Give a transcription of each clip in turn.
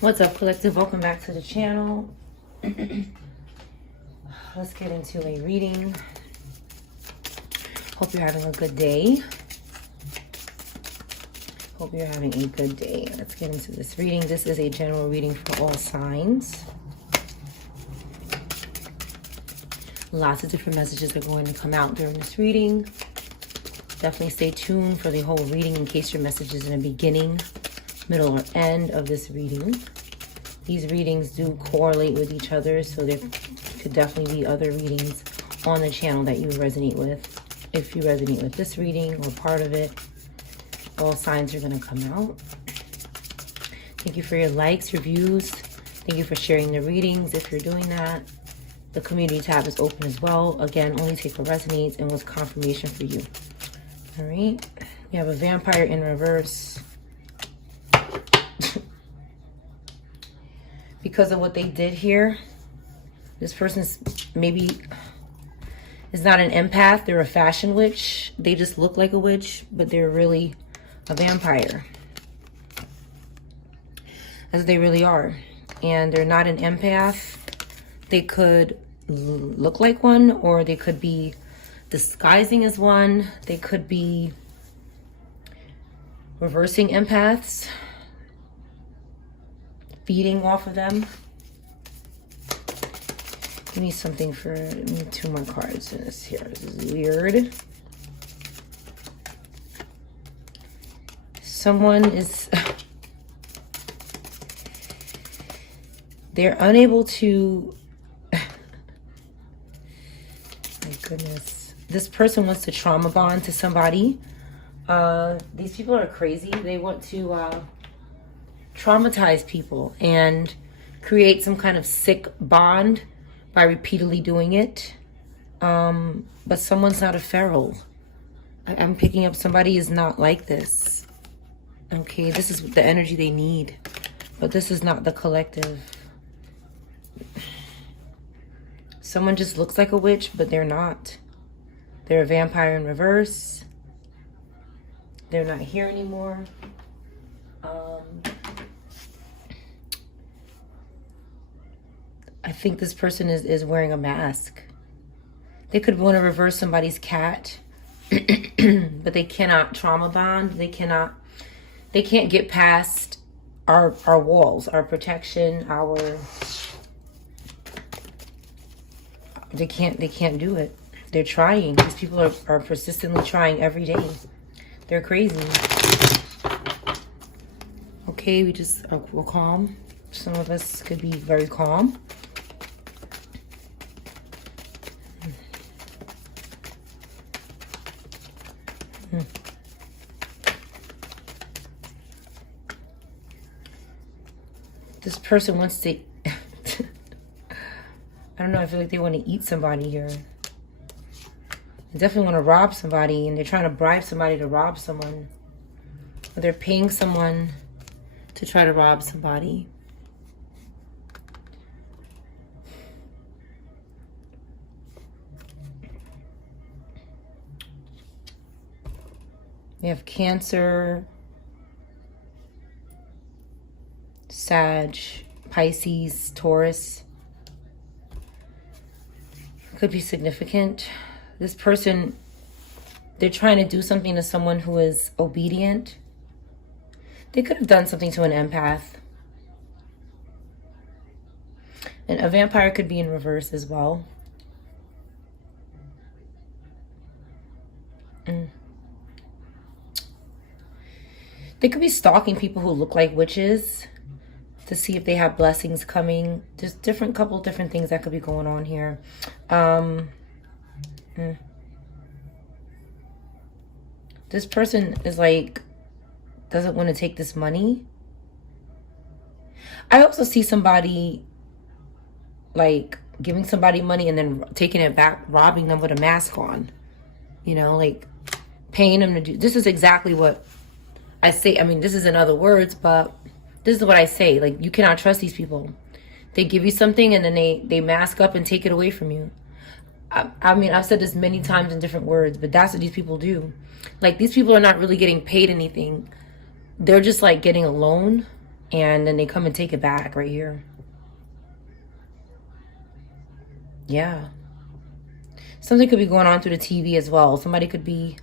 What's up, collective? Welcome back to the channel. Let's get into a reading. Hope you're having a good day. Hope you're having a good day. Let's get into this reading. This is a general reading for all signs. Lots of different messages are going to come out during this reading. Definitely stay tuned for the whole reading in case your message is in the beginning, middle, or end of this reading. These readings do correlate with each other, so there could definitely be other readings on the channel that you resonate with. If you resonate with this reading or part of it, all signs are going to come out. Thank you for your likes, your views. Thank you for sharing the readings if you're doing that. The community tab is open as well. Again, only take what resonates and what's confirmation for you. All right. You have a vampire in reverse. Because of what they did here, this person's maybe is not an empath. They're a fashion witch. They just look like a witch, but they're really a vampire. As they really are. And they're not an empath. They could look like one, or they could be disguising as one. They could be reversing empaths, feeding off of them. Give me something for two more cards in this here. This is weird. Someone is they're unable to my goodness. This person wants to trauma bond to somebody. These people are crazy. They want to traumatize people and create some kind of sick bond by repeatedly doing it. But someone's not a feral. I'm picking up somebody is not like this. Okay, this is the energy they need. But this is not the collective. Someone just looks like a witch, but they're not. They're a vampire in reverse. They're not here anymore. I think this person is wearing a mask. They could want to reverse somebody's cat, but they cannot trauma bond. They can't get past our walls, our protection, they can't do it. They're trying. These people are persistently trying every day. They're crazy. Okay, we're calm. Some of us could be very calm. This person wants to I don't know, I feel like they want to eat somebody here. They definitely want to rob somebody, and they're trying to bribe somebody to rob someone. Or they're paying someone to try to rob somebody. They have Cancer, Sag, Pisces, Taurus. Could be significant. This person, they're trying to do something to someone who is obedient. They could have done something to an empath. And a vampire could be in reverse as well. They could be stalking people who look like witches to see if they have blessings coming. There's couple different things that could be going on here. This person is like, doesn't want to take this money. I also see somebody like giving somebody money and then taking it back, robbing them with a mask on. You know, like paying them to do. This is exactly what I say. I mean, this is in other words, but this is what I say. Like, you cannot trust these people. They give you something and then they mask up and take it away from you. I mean, I've said this many times in different words, but that's what these people do. Like, these people are not really getting paid anything. They're just like getting a loan and then they come and take it back right here. Yeah. Something could be going on through the TV as well. Somebody could be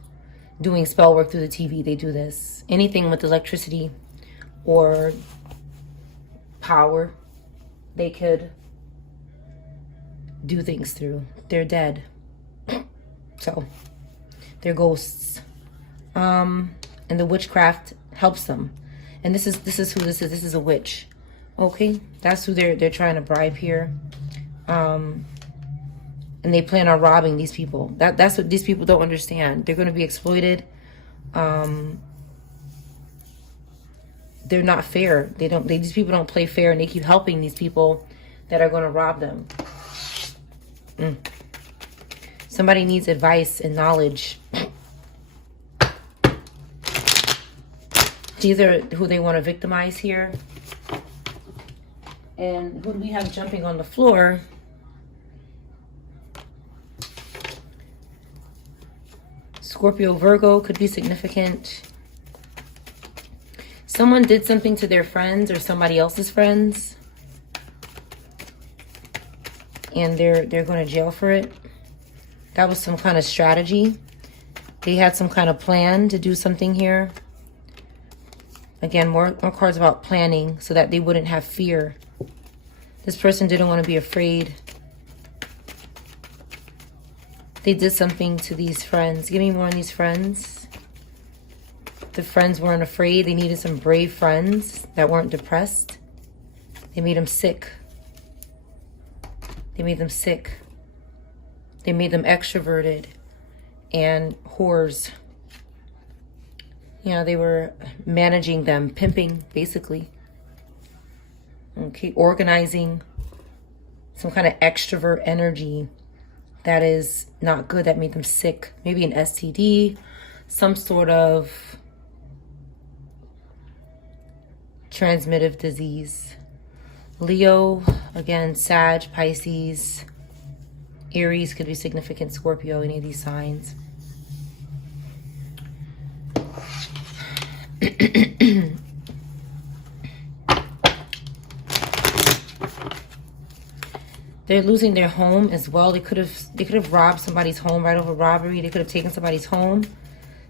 doing spell work through the TV. They do this. Anything with electricity or power, they could do things through. They're dead. So, they're ghosts. And the witchcraft helps them. And this is who this is. This is a witch. Okay? That's who they're trying to bribe here. And they plan on robbing these people. That's what these people don't understand. They're going to be exploited. They're not fair. These people don't play fair, and they keep helping these people that are going to rob them. Somebody needs advice and knowledge. These are who they want to victimize here. And who do we have jumping on the floor? Scorpio, Virgo could be significant. Someone did something to their friends or somebody else's friends, and they're going to jail for it. That was some kind of strategy. They had some kind of plan to do something here. Again, more cards about planning so that they wouldn't have fear. This person didn't want to be afraid. They did something to these friends. Give me more on these friends. The friends weren't afraid. They needed some brave friends that weren't depressed. They made them sick. They made them sick. They made them extroverted and whores. You know, they were managing them, pimping, basically. Okay, organizing some kind of extrovert energy that is not good, that made them sick. Maybe an STD, some sort of transmittive disease. Leo, again, Sag, Pisces, Aries could be significant, Scorpio, any of these signs. They're losing their home as well. They could have robbed somebody's home, right over robbery. They could have taken somebody's home.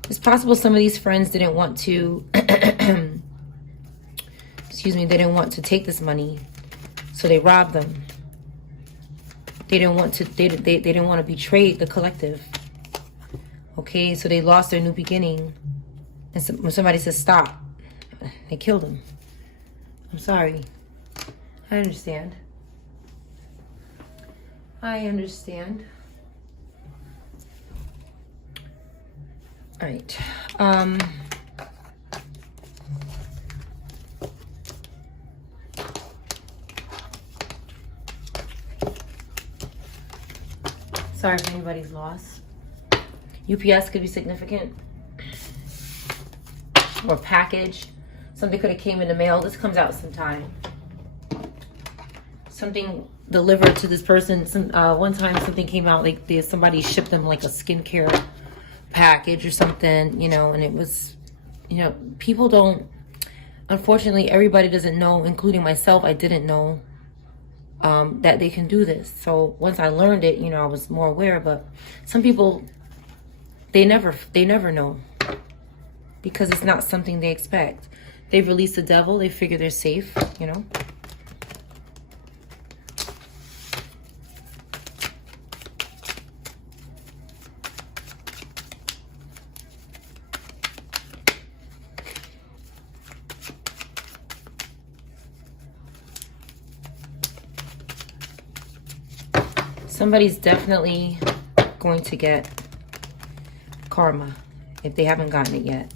It's possible some of these friends didn't want to excuse me, they didn't want to take this money, so they robbed them. They didn't want to they didn't want to betray the collective. Okay, so they lost their new beginning. And so, when somebody says stop, they killed them. I'm sorry. I understand. I understand. All right. Sorry if anybody's lost. UPS could be significant. Or package. Something could have came in the mail. This comes out sometime. Something delivered to this person. One time something came out, like somebody shipped them like a skincare package or something, you know, and it was, you know, people don't, unfortunately, everybody doesn't know, including myself. I didn't know that they can do this. So once I learned it, you know, I was more aware. But some people, they never know, because it's not something they expect. They've released the devil. They figure they're safe, you know. Somebody's definitely going to get karma if they haven't gotten it yet.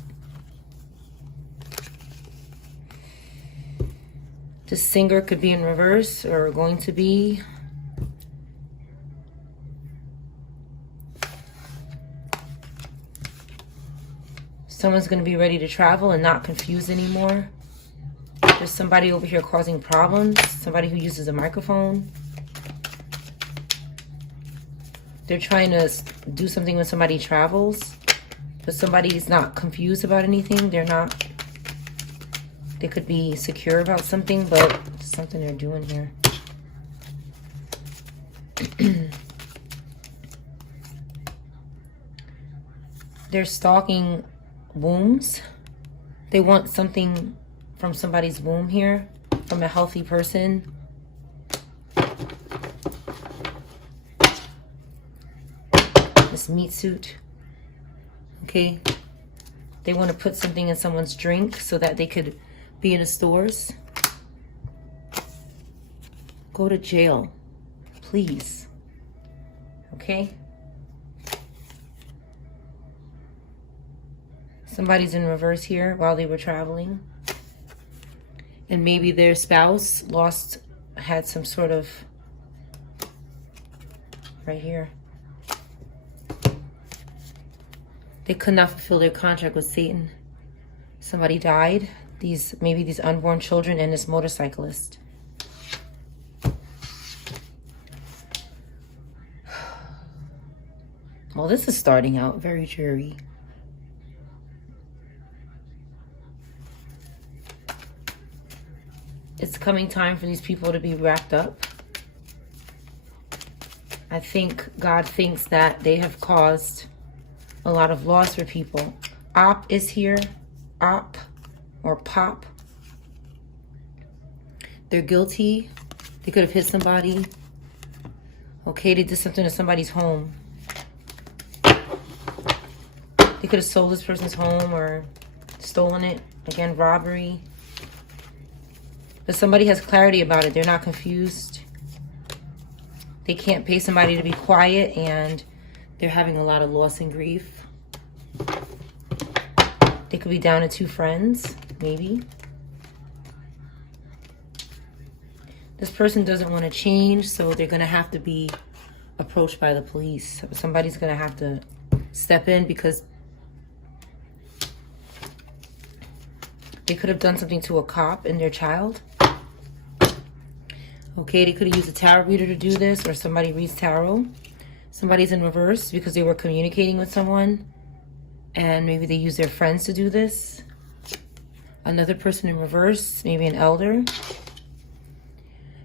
The singer could be in reverse or going to be. Someone's going to be ready to travel and not confused anymore. There's somebody over here causing problems. Somebody who uses a microphone. They're trying to do something when somebody travels, but somebody's not confused about anything. They're not They could be secure about something, but something they're doing here. They're stalking wombs. They want something from somebody's womb here, from a healthy person. This meat suit. Okay. They want to put something in someone's drink so that they could be in the stores. Go to jail, please. Okay? Somebody's in reverse here while they were traveling. And maybe their spouse had some sort of, right here. They could not fulfill their contract with Satan. Somebody died. Maybe these unborn children and this motorcyclist. Well, this is starting out very dreary. It's coming time for these people to be wrapped up. I think God thinks that they have caused a lot of loss for people. Op is here. Op or pop. They're guilty. They could have hit somebody. Okay, they did something to somebody's home. They could have sold this person's home or stolen it. Again, robbery. But somebody has clarity about it. They're not confused. They can't pay somebody to be quiet, and they're having a lot of loss and grief. They could be down to 2 friends, maybe. This person doesn't want to change, so they're going to have to be approached by the police. Somebody's going to have to step in because they could have done something to a cop and their child. Okay, they could have used a tarot reader to do this, or somebody reads tarot. Somebody's in reverse because they were communicating with someone, and maybe they use their friends to do this. Another person in reverse, maybe an elder,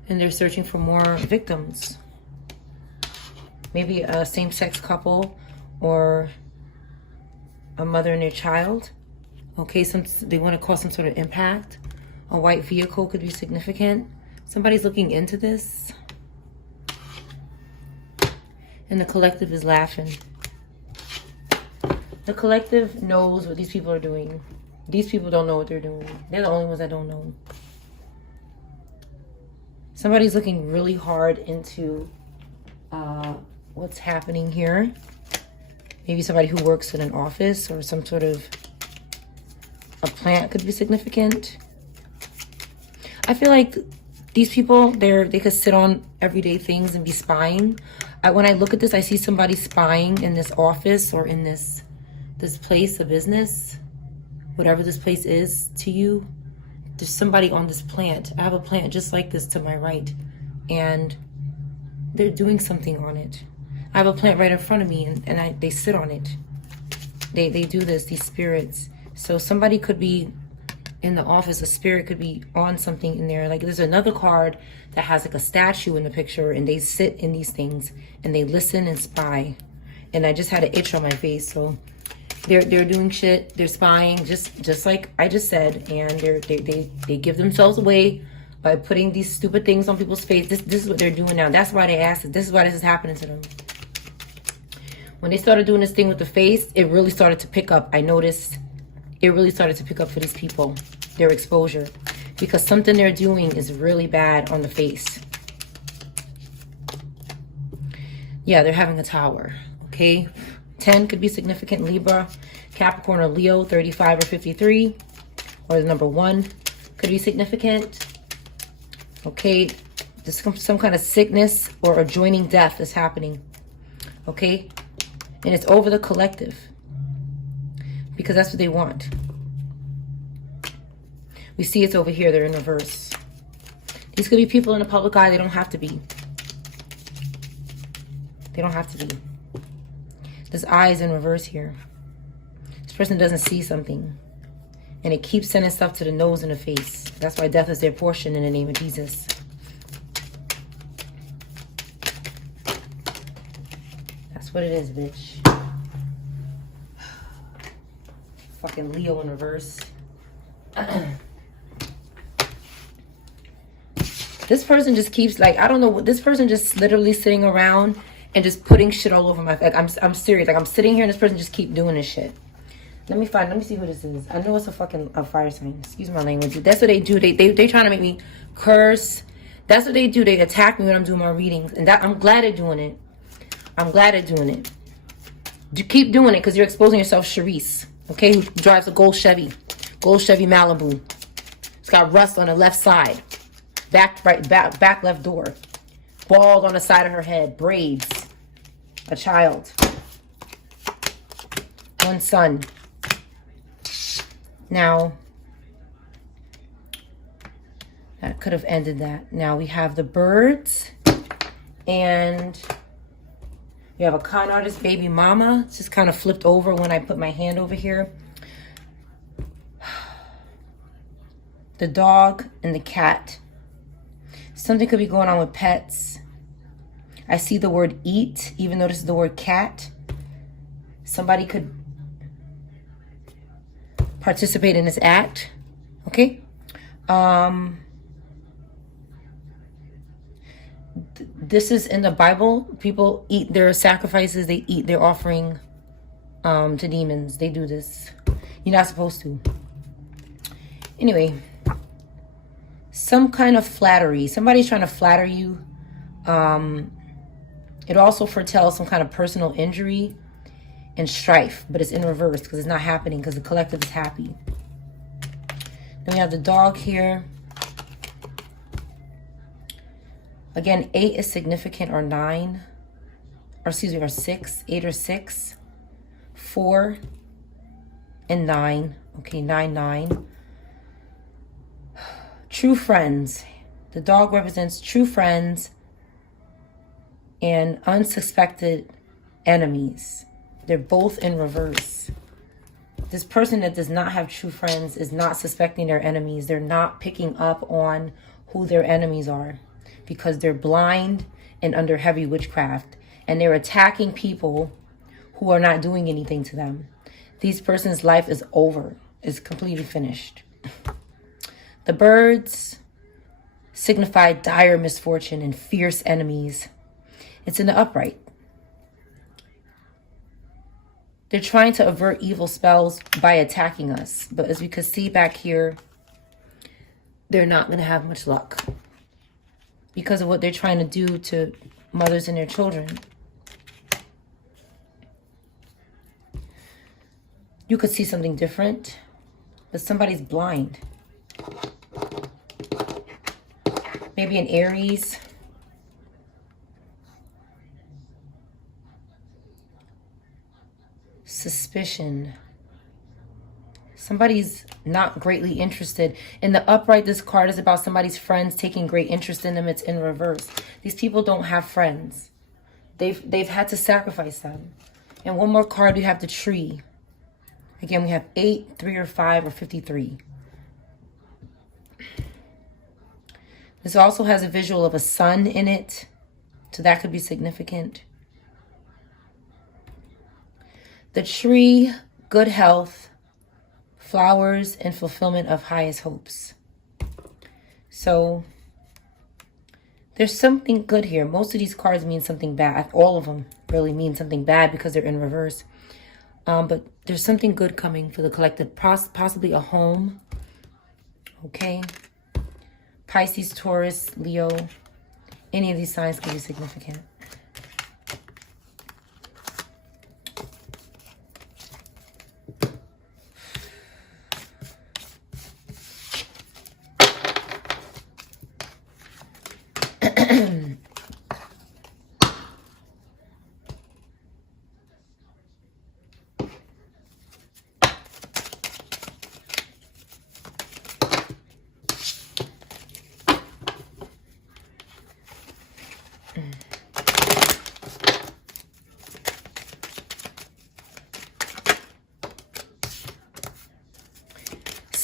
and they're searching for more victims. Maybe a same-sex couple or a mother and their child. Okay, they want to cause some sort of impact. A white vehicle could be significant. Somebody's looking into this. And the collective is laughing. The collective knows what these people are doing. These people don't know what they're doing. They're the only ones that don't know. Somebody's looking really hard into what's happening here. Maybe somebody who works in an office or some sort of a plant could be significant. I feel like these people, they could sit on everyday things and be spying. When I look at this, I see somebody spying in this office or in this place of business, whatever this place is to you. There's somebody on this plant. I have a plant just like this to my right, and they're doing something on it. I have a plant right in front of me, and they sit on it. They do this, these spirits. So somebody could be in the office, a spirit could be on something in there. Like there's another card that has like a statue in the picture, and they sit in these things and they listen and spy. And I just had an itch on my face, so they're doing shit. They're spying, just like I just said, and they give themselves away by putting these stupid things on people's face. This is what they're doing now. That's why they asked it. This is why this is happening to them. When they started doing this thing with the face, it really started to pick up. I noticed it really started to pick up for these people, their exposure, because something they're doing is really bad on the face. Yeah, they're having a tower, okay? 10 could be significant. Libra, Capricorn, or Leo, 35 or 53, or the number 1 could be significant. Okay, there's some kind of sickness or adjoining death is happening, okay? And it's over the collective, because that's what they want. We see it's over here. They're in reverse. These could be people in the public eye. They don't have to be. They don't have to be. This eye is in reverse here. This person doesn't see something. And it keeps sending stuff to the nose and the face. That's why death is their portion in the name of Jesus. That's what it is, bitch. Fucking Leo in reverse. This person just keeps, like, I don't know, this person just literally sitting around and just putting shit all over my, like, I'm serious. Like, I'm sitting here and this person just keep doing this shit. Let me see who this is. I know it's a fucking fire sign. Excuse my language. That's what they do. They trying to make me curse. That's what they do. They attack me when I'm doing my readings. And that, I'm glad they're doing it. I'm glad they're doing it. You keep doing it because you're exposing yourself, Charisse. Okay? Who drives a gold Chevy Malibu. It's got rust on the left side. Back left door. Bald on the side of her head. Braids. A child. One son. Now, that could have ended that. Now we have the birds. And we have a con artist baby mama. It's just kind of flipped over when I put my hand over here. The dog and the cat. Something could be going on with pets. I see the word eat, even though this is the word cat. Somebody could participate in this act. Okay? This is in the Bible. People eat their sacrifices. They eat their offering to demons. They do this. You're not supposed to. Anyway. Some kind of flattery. Somebody's trying to flatter you. It also foretells some kind of personal injury and strife, but it's in reverse because it's not happening because the collective is happy. Then we have the dog here. Again, 8 is significant, or 9. Or excuse me, or 6. 8 or 6. 4 and 9. Okay, 9, 9. True friends. The dog represents true friends and unsuspected enemies. They're both in reverse. This person that does not have true friends is not suspecting their enemies. They're not picking up on who their enemies are because they're blind and under heavy witchcraft. And they're attacking people who are not doing anything to them. These person's life is over. It's completely finished. The birds signify dire misfortune and fierce enemies. It's in the upright. They're trying to avert evil spells by attacking us. But as we can see back here, they're not going to have much luck because of what they're trying to do to mothers and their children. You could see something different, but somebody's blind. Maybe an Aries. Suspicion. Somebody's not greatly interested. In the upright, this card is about somebody's friends taking great interest in them. It's in reverse. These people don't have friends. They've had to sacrifice them. And one more card, we have the tree. Again, we have 8, 3 or 5 or 53. This also has a visual of a sun in it. So that could be significant. The tree, good health, flowers, and fulfillment of highest hopes. So there's something good here. Most of these cards mean something bad. All of them really mean something bad because they're in reverse. But there's something good coming for the collective. Possibly a home. Okay. Pisces, Taurus, Leo. Any of these signs can be significant.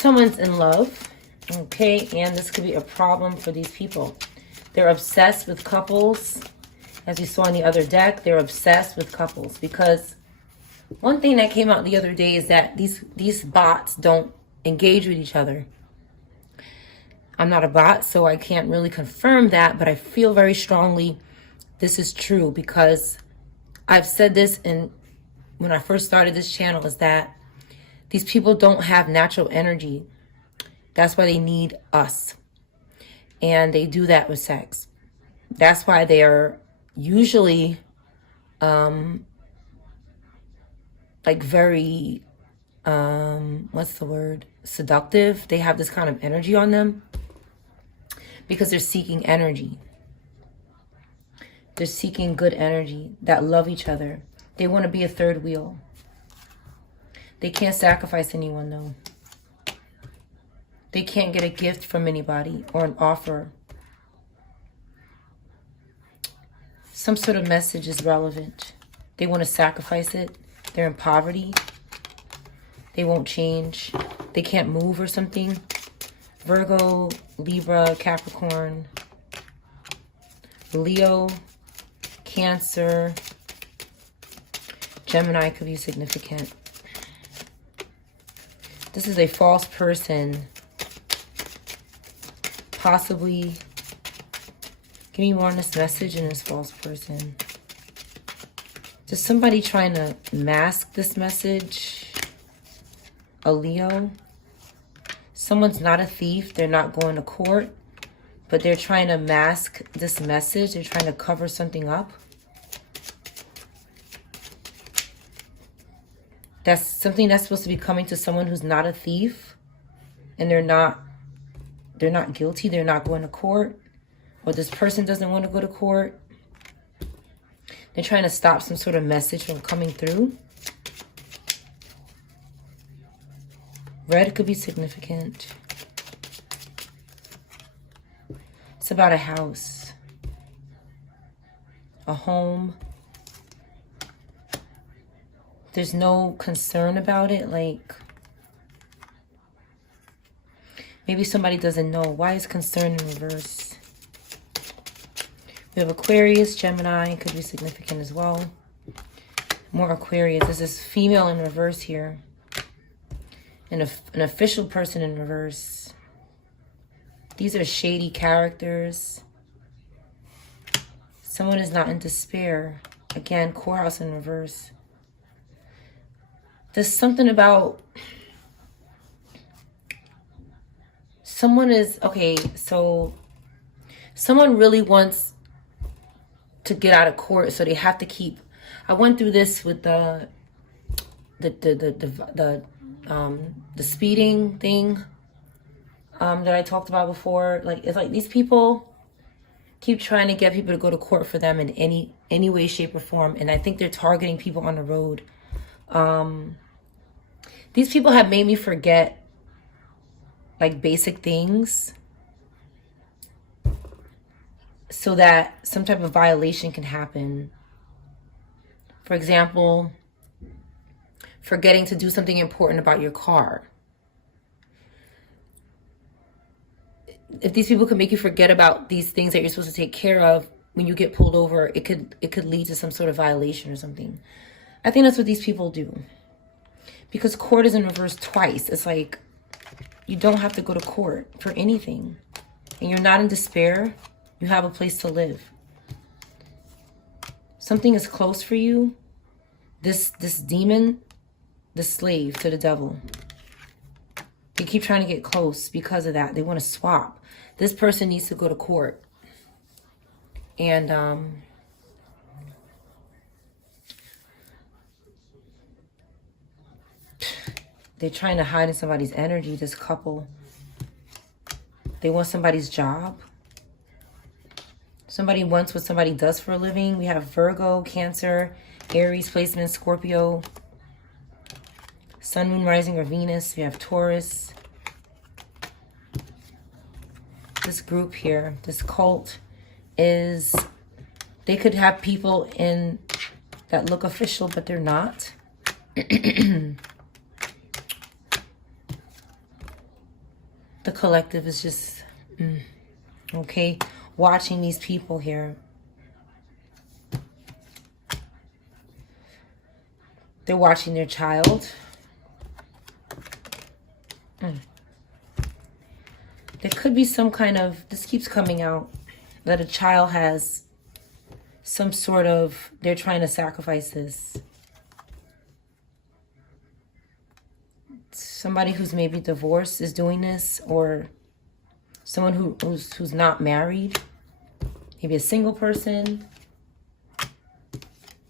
Someone's in love. Okay, and this could be a problem for these people. They're obsessed with couples. As you saw in the other deck, they're obsessed with couples. Because one thing that came out the other day is that these bots don't engage with each other. I'm not a bot, so I can't really confirm that, but I feel very strongly this is true, because I've said this when I first started this channel, is that these people don't have natural energy. That's why they need us. And they do that with sex. That's why they are usually like very what's the word? Seductive. They have this kind of energy on them because they're seeking energy. They're seeking good energy that love each other. They want to be a third wheel. They can't sacrifice anyone though. They can't get a gift from anybody or an offer. Some sort of message is relevant. They want to sacrifice it. They're in poverty. They won't change. They can't move or something. Virgo, Libra, Capricorn, Leo, Cancer, Gemini could be significant. This is a false person. Possibly. Give me more on this message in this false person. Is somebody trying to mask this message? A Leo. Someone's not a thief. They're not going to court. But they're trying to mask this message. They're trying to cover something up. That's something that's supposed to be coming to someone who's not a thief. And they're not guilty. They're not going to court. Or this person doesn't want to go to court. They're trying to stop some sort of message from coming through. Red could be significant. It's about a house. A home. There's no concern about it. Like, maybe somebody doesn't know. Why is concern in reverse? We have Aquarius, Gemini, could be significant as well. More Aquarius. There's this female in reverse here. And an official person in reverse. These are shady characters. Someone is not in despair. Again, courthouse in reverse. There's something about... Someone is... Okay, so... Someone really wants to get out of court, so they have to keep... I went through this with the speeding thing that I talked about before. Like, it's like these people keep trying to get people to go to court for them in any way, shape, or form, and I think they're targeting people on the road. These people have made me forget like basic things, so that some type of violation can happen. For example, forgetting to do something important about your car. If these people can make you forget about these things that you're supposed to take care of when you get pulled over, it could lead to some sort of violation or something. I think that's what these people do. Because court is in reverse twice. It's like you don't have to go to court for anything. And you're not in despair. You have a place to live. Something is close for you. This demon, the slave to the devil. They keep trying to get close because of that. They want to swap. This person needs to go to court. And they're trying to hide in somebody's energy, this couple. They want somebody's job. Somebody wants what somebody does for a living. We have Virgo, Cancer, Aries, placement, Scorpio, Sun, Moon, Rising, or Venus. We have Taurus. This group here, this cult, is... They could have people in that look official, but they're not. The collective is just, okay, watching these people here. They're watching their child. There could be some kind of, this keeps coming out, that a child has some sort of, they're trying to sacrifice this. Somebody who's maybe divorced is doing this, or someone who's not married, maybe a single person.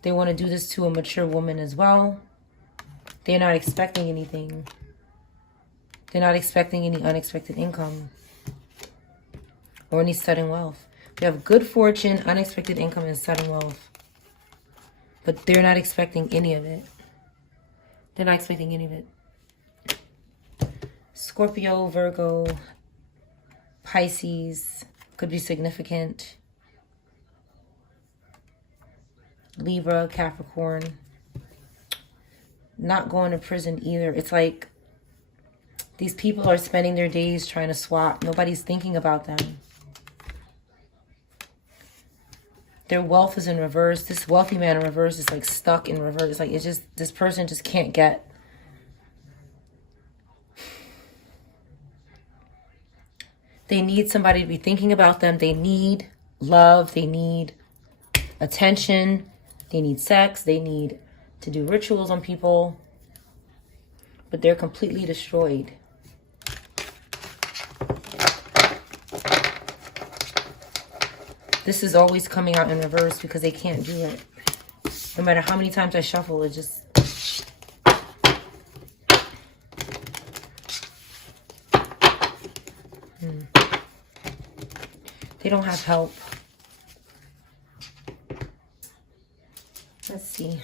They want to do this to a mature woman as well. They're not expecting anything. They're not expecting any unexpected income or any sudden wealth. They have good fortune, unexpected income, and sudden wealth. But they're not expecting any of it. They're not expecting any of it. Scorpio, Virgo, Pisces could be significant. Libra, Capricorn. Not going to prison either. It's like these people are spending their days trying to swap. Nobody's thinking about them. Their wealth is in reverse. This wealthy man in reverse is like stuck in reverse. It's like, it's just, this person just can't get. They need somebody to be thinking about them. They need love. They need attention. They need sex. They need to do rituals on people. But they're completely destroyed. This is always coming out in reverse because they can't do it. No matter how many times I shuffle, it just... They don't have help. Let's see.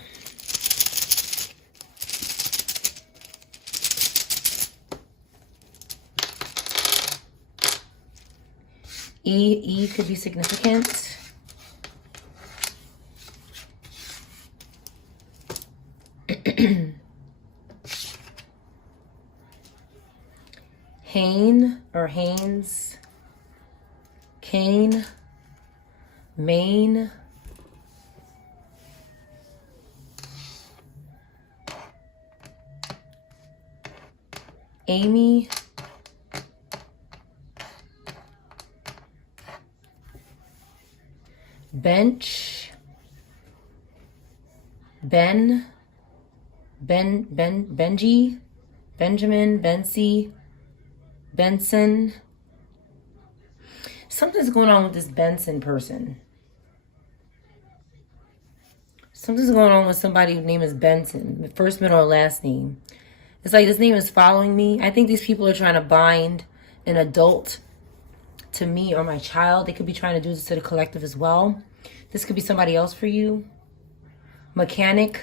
E could be significant. Hain or Haynes. Cain. Maine. Amy. Bench. Benji. Benjamin. Bency. Benson. Something's going on with this Benson person. Something's going on with somebody whose name is Benson. The first, middle, or last name. It's like this name is following me. I think these people are trying to bind an adult to me or my child. They could be trying to do this to the collective as well. This could be somebody else for you. Mechanic.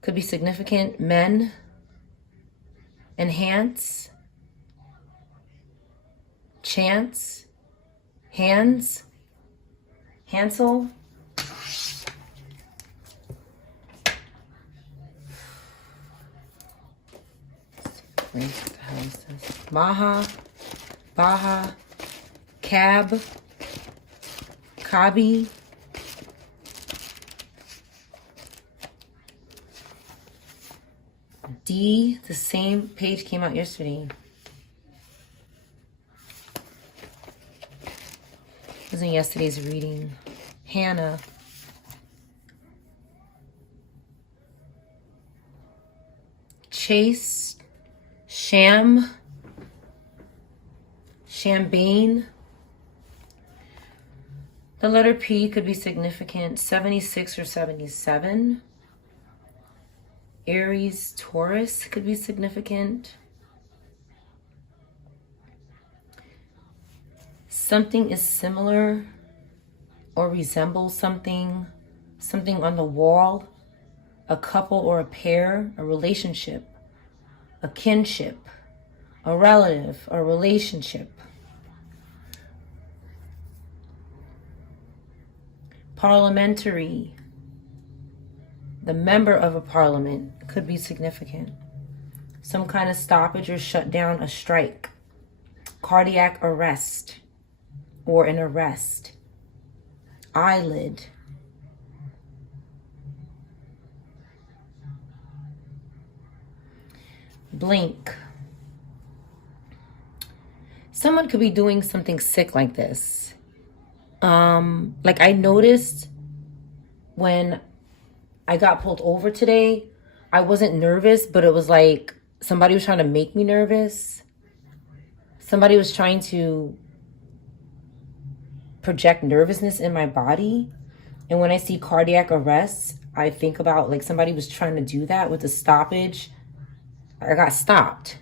Could be significant. Men. Enhance. Chance. Hands. Hansel. Wait, what the hell is this? Maha. Baha. Cab. Kabi. D. The same page came out yesterday. It was in yesterday's reading. Hannah. Chase. Sham. Chambane. The letter P could be significant. 76 or 77. Aries, Taurus could be significant. Something is similar or resembles something. Something on the wall. A couple or a pair. A relationship. A kinship. A relative. A relationship. Parliamentary. The member of a parliament could be significant. some kind of stoppage or shut down, a strike, cardiac arrest or an arrest, eyelid, blink. Someone could be doing something sick like this. Like I noticed when I got pulled over today, I wasn't nervous, but it was like somebody was trying to make me nervous. Somebody was trying to project nervousness in my body. And when I see cardiac arrest, I think about like somebody was trying to do that with the stoppage. I got stopped.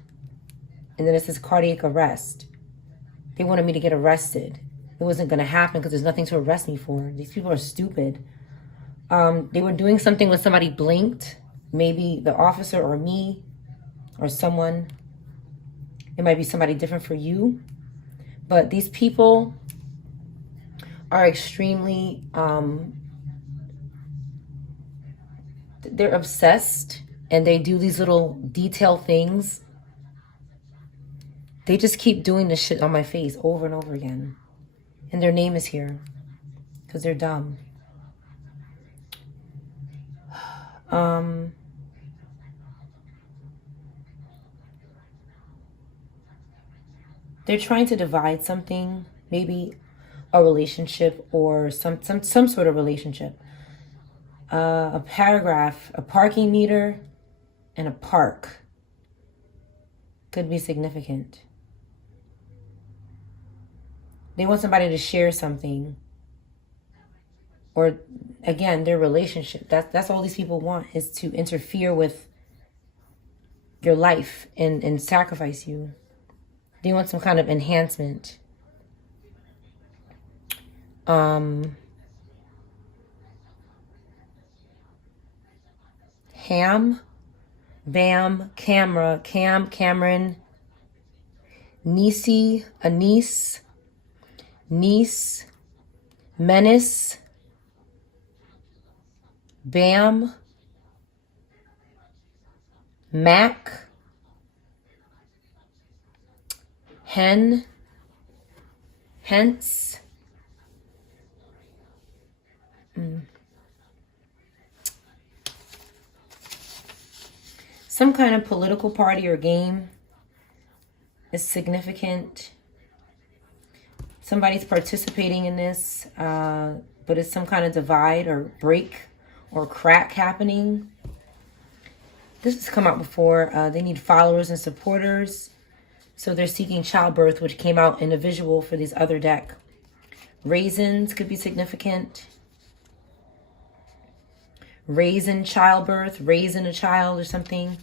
And then it says cardiac arrest. They wanted me to get arrested. It wasn't going to happen because there's nothing to arrest me for. These people are stupid. They were doing something when somebody blinked. Maybe the officer or me or someone. It might be somebody different for you. But these people are extremely, they're obsessed. And they do these little detail things. They just keep doing this shit on my face over and over again. And their name is here. Because they're dumb. They're trying to divide something. Maybe a relationship or some sort of relationship. A paragraph, a parking meter, and a park. Could be significant. They want somebody to share something. Or, again, their relationship. That's all these people want, is to interfere with your life and sacrifice you. They want some kind of enhancement. Ham, Bam, Camera, Cameron, Nisi, Anise, Niece, Menace, Bam, Mac, Hen, Hence, some kind of political party or game is significant. Somebody's participating in this, but it's some kind of divide or break or crack happening. This has come out before. They need followers and supporters. So they're seeking childbirth, which came out in a visual for this other deck. Raisins could be significant. Raisin childbirth, raising a child or something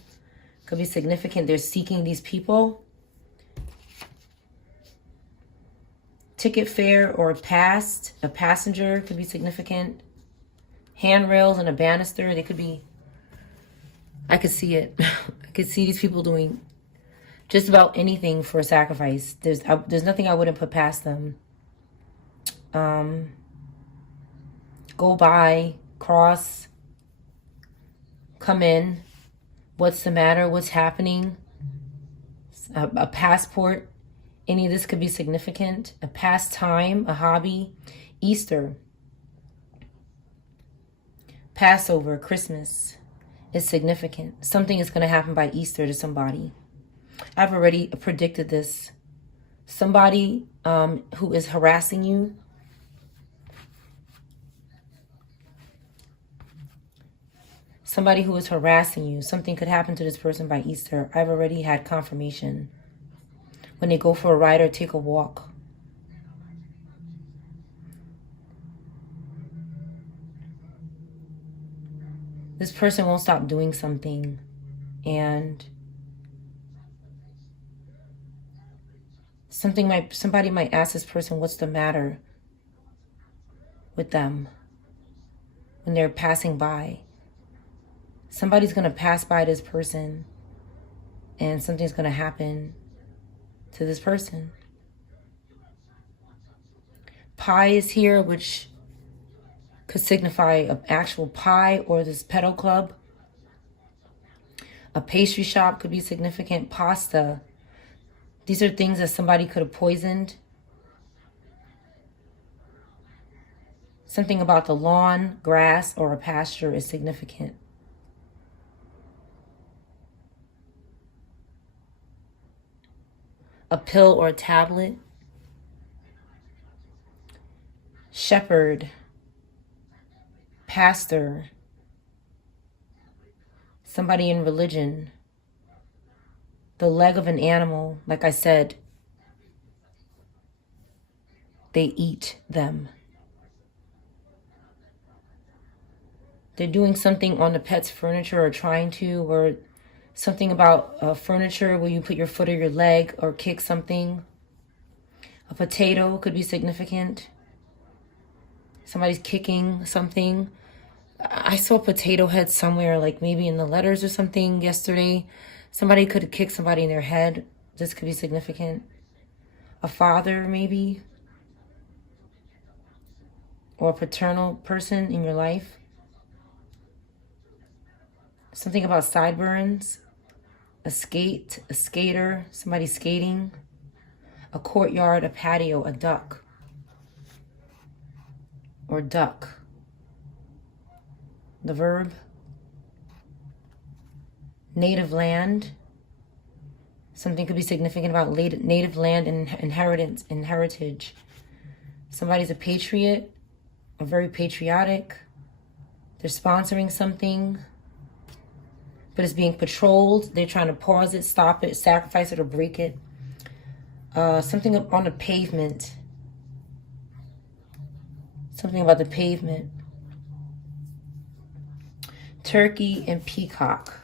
could be significant. They're seeking these people. Ticket fare or a passenger could be significant. Handrails and a banister, they could be, I could see it. I could see these people doing just about anything for a sacrifice. There's nothing I wouldn't put past them. Go by, cross, come in. What's the matter? What's happening? A passport. Any of this could be significant. A pastime, a hobby. Easter. Passover, Christmas is significant. Something is going to happen by Easter to somebody. I've already predicted this. Somebody who is harassing you. Somebody who is harassing you. Something could happen to this person by Easter. I've already had confirmation. When they go for a ride or take a walk. This person won't stop doing something. And somebody might ask this person, what's the matter with them when they're passing by. Somebody's going to pass by this person and something's going to happen to this person. Pie is here, which could signify an actual pie or this pedal club. A pastry shop could be significant. Pasta. These are things that somebody could have poisoned. Something about the lawn, grass, or a pasture is significant. A pill or a tablet. Shepherd. Pastor. Somebody in religion. The leg of an animal, like I said, they eat them. They're doing something on the pet's furniture or trying to, or something about furniture where you put your foot or your leg or kick something. A potato could be significant. Somebody's kicking something. I saw potato head somewhere, like maybe in the letters or something yesterday. Somebody could have kicked somebody in their head. This could be significant. A father, maybe. Or a paternal person in your life. Something about sideburns. A skater, somebody skating. A courtyard, a patio, a duck. Or duck. The verb. Native land. Something could be significant about native land and inheritance and heritage. Somebody's a patriot, or very patriotic. They're sponsoring something, but it's being patrolled. They're trying to pause it, stop it, sacrifice it, or break it. Something on the pavement. Something about the pavement. Turkey and peacock.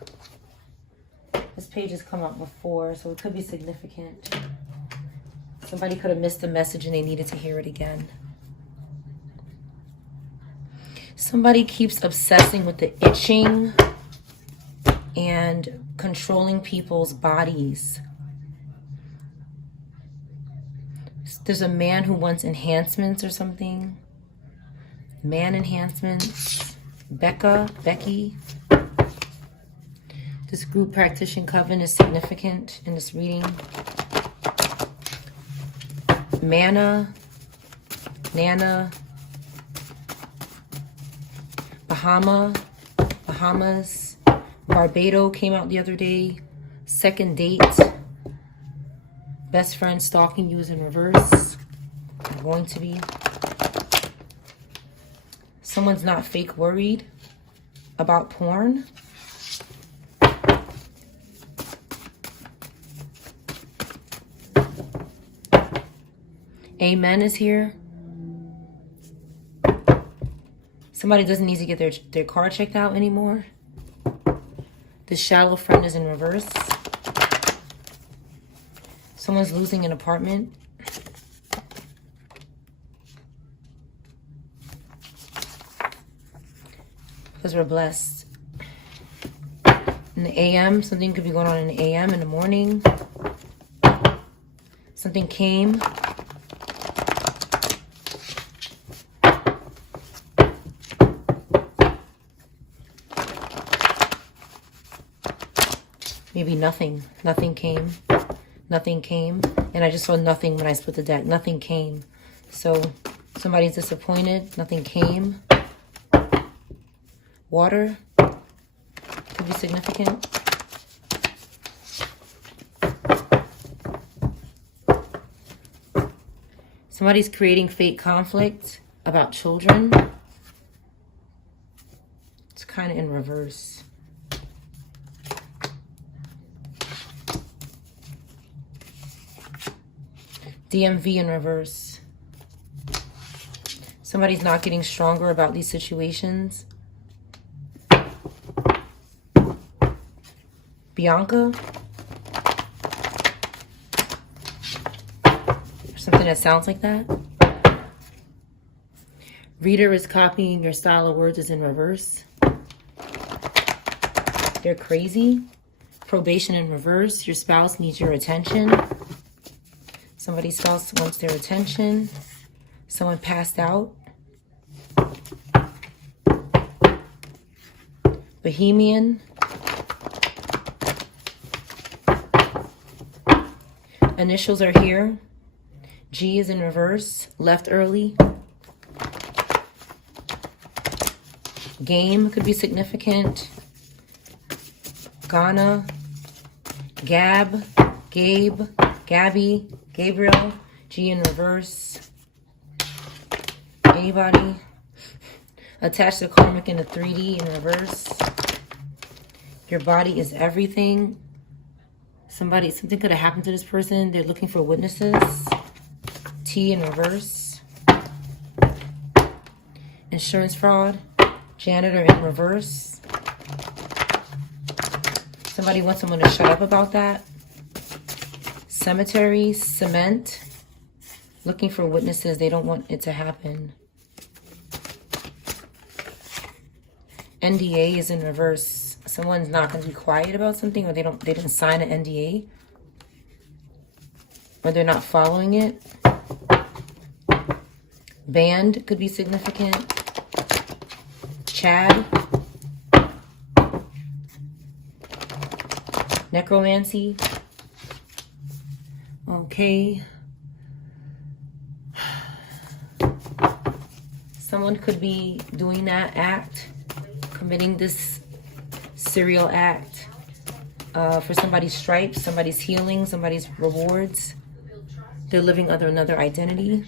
This page has come up before, so it could be significant. Somebody could have missed the message and they needed to hear it again. Somebody keeps obsessing with the itching and controlling people's bodies. There's a man who wants enhancements or something. Man enhancements. Becky. This group practitioner coven is significant in this reading. Manna, Nana, Bahamas, Barbados came out the other day. Second date. Best friend stalking you is in reverse. Going to be. Someone's not fake worried about porn. Amen is here. Somebody doesn't need to get their car checked out anymore. The shallow friend is in reverse. Someone's losing an apartment. Because we're blessed. In the AM, something could be going on in the AM in the morning. Something came. Maybe nothing. Nothing came. Nothing came. And I just saw nothing when I split the deck. Nothing came. So somebody's disappointed. Nothing came. Water could be significant. Somebody's creating fake conflict about children. It's kind of in reverse. DMV in reverse. Somebody's not getting stronger about these situations. Bianca. Something that sounds like that. Reader is copying your style of words is in reverse. They're crazy. Probation in reverse. Your spouse needs your attention. Somebody's spouse wants their attention. Someone passed out. Bohemian. Initials are here. G is in reverse. Left early. Game could be significant. Ghana. Gab. Gabe. Gabby. Gabriel. G in reverse. Anybody. Attached to karmic in the 3D in reverse. Your body is everything. Something could have happened to this person. They're looking for witnesses. T in reverse. Insurance fraud. Janitor in reverse. Somebody wants someone to shut up about that. Cemetery. Cement. Looking for witnesses. They don't want it to happen. NDA is in reverse. Someone's not going to be quiet about something, or they didn't sign an NDA, or they're not following it. Band could be significant. Chad. Necromancy. Okay. Someone could be doing that act, committing this serial act for somebody's stripes, somebody's healing, somebody's rewards. They're living under another identity.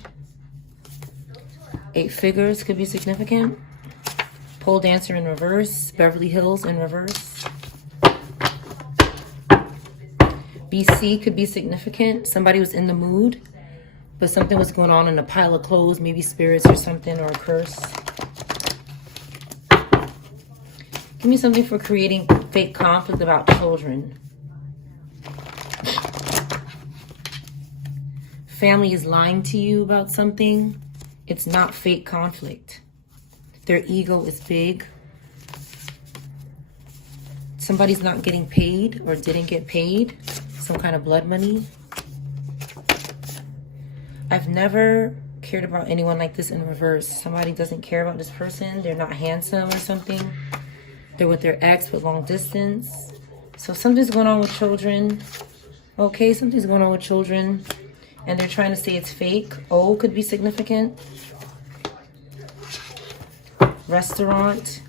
8 figures could be significant. Pole dancer in reverse. Beverly Hills in reverse. BC could be significant. Somebody was in the mood, but something was going on in a pile of clothes, maybe spirits or something, or a curse. Give me something for creating fake conflict about children. Family is lying to you about something. It's not fake conflict. Their ego is big. Somebody's not getting paid or didn't get paid. Some kind of blood money. I've never cared about anyone like this in reverse. Somebody doesn't care about this person. They're not handsome or something. They're with their ex but long distance. So something's going on with children. Okay, something's going on with children. And they're trying to say it's fake. O could be significant. Restaurant.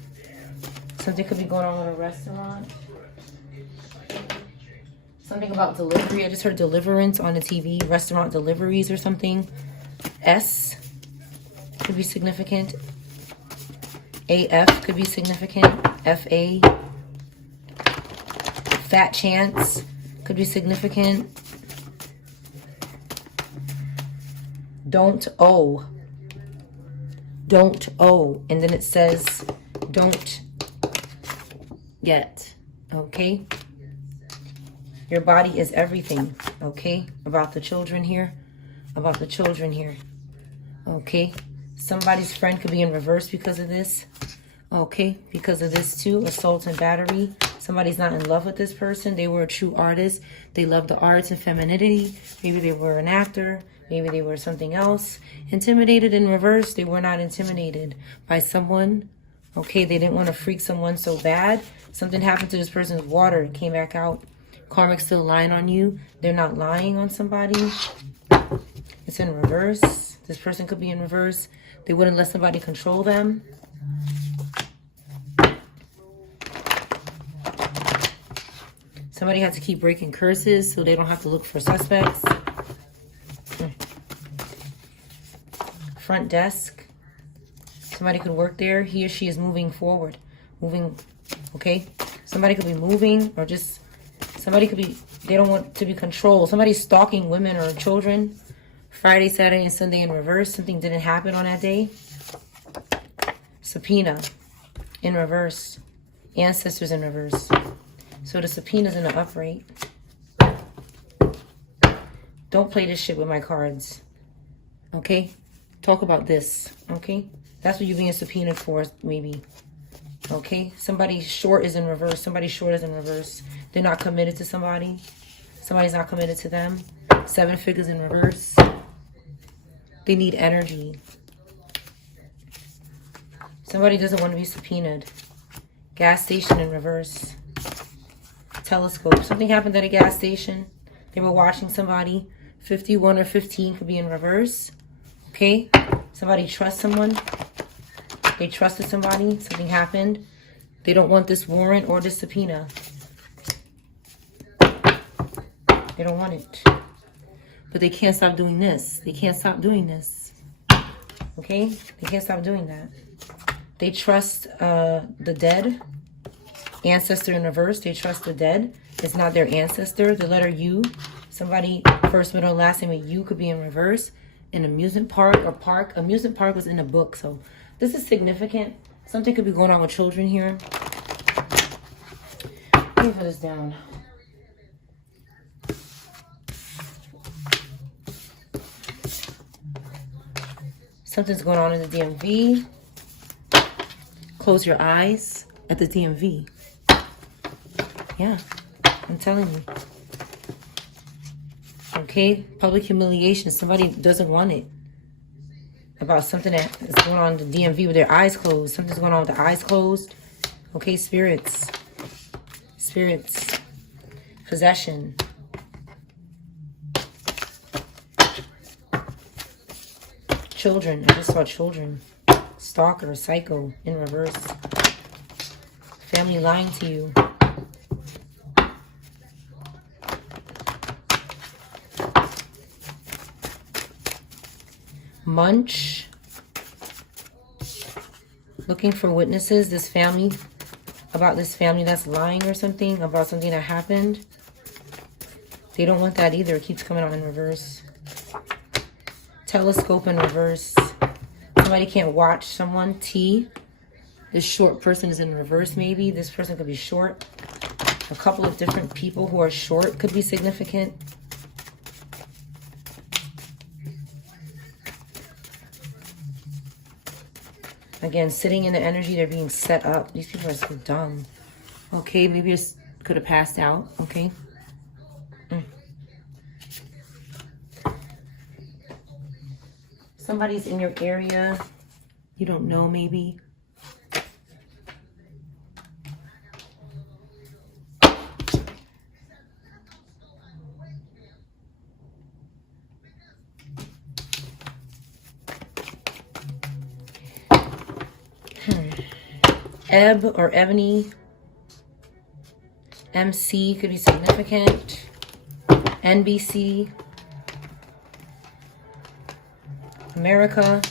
Something could be going on with a restaurant. Something about delivery. I just heard deliverance on the TV. Restaurant deliveries or something. S could be significant. AF could be significant. FA. Fat chance could be significant. Don't owe. Don't owe. And then it says don't get. Okay? Your body is everything. Okay? About the children here. About the children here. Okay? Somebody's friend could be in reverse because of this. Okay? Because of this too. Assault and battery. Somebody's not in love with this person. They were a true artist. They love the arts and femininity. Maybe they were an actor. Maybe they were something else. Intimidated in reverse. They were not intimidated by someone. Okay, they didn't want to freak someone so bad. Something happened to this person's water. It came back out. Karmic's still lying on you. They're not lying on somebody. It's in reverse. This person could be in reverse. They wouldn't let somebody control them. Somebody had to keep breaking curses so they don't have to look for suspects. Front desk. Somebody could work there. He or she is moving forward. Moving, okay? Somebody could be moving, or just somebody could be, they don't want to be controlled. Somebody's stalking women or children. Friday, Saturday, and Sunday in reverse. Something didn't happen on that day. Subpoena in reverse. Ancestors in reverse. So the subpoena's in the upright. Don't play this shit with my cards. Okay? Talk about this. Okay? That's what you're being subpoenaed for, maybe. Okay? Somebody short is in reverse. Somebody short is in reverse. They're not committed to somebody. Somebody's not committed to them. 7 figures in reverse. They need energy. Somebody doesn't want to be subpoenaed. Gas station in reverse. Telescope. Something happened at a gas station. They were watching somebody. 51 or 15 could be in reverse. Okay? Somebody trusts someone. They trusted somebody. Something happened. They don't want this warrant or this subpoena. They don't want it. But they can't stop doing this. They can't stop doing this. Okay? They can't stop doing that. They trust the dead. Ancestor in reverse. They trust the dead. It's not their ancestor. The letter U. Somebody, first, middle, last name with U could be in reverse. An amusement park or park. Amusement park was in a book. So this is significant. Something could be going on with children here. Let me put this down. Something's going on in the DMV. Close your eyes at the DMV. Yeah, I'm telling you. Okay, public humiliation. Somebody doesn't want it. About something that is going on in the DMV with their eyes closed. Something's going on with the eyes closed. Okay, spirits. Spirits. Possession. Children. I just saw children. Stalker, psycho, in reverse. Family lying to you. Munch. Looking for witnesses. This family. About this family that's lying or something. About something that happened. They don't want that either. It keeps coming out in reverse. Telescope in reverse. Somebody can't watch someone. T. This short person is in reverse maybe. This person could be short. A couple of different people who are short could be significant. Again, sitting in the energy, they're being set up. These people are so dumb. Okay, maybe it could have passed out. Okay. Somebody's in your area. You don't know, maybe. Ebb or Ebony. MC could be significant. NBC. America.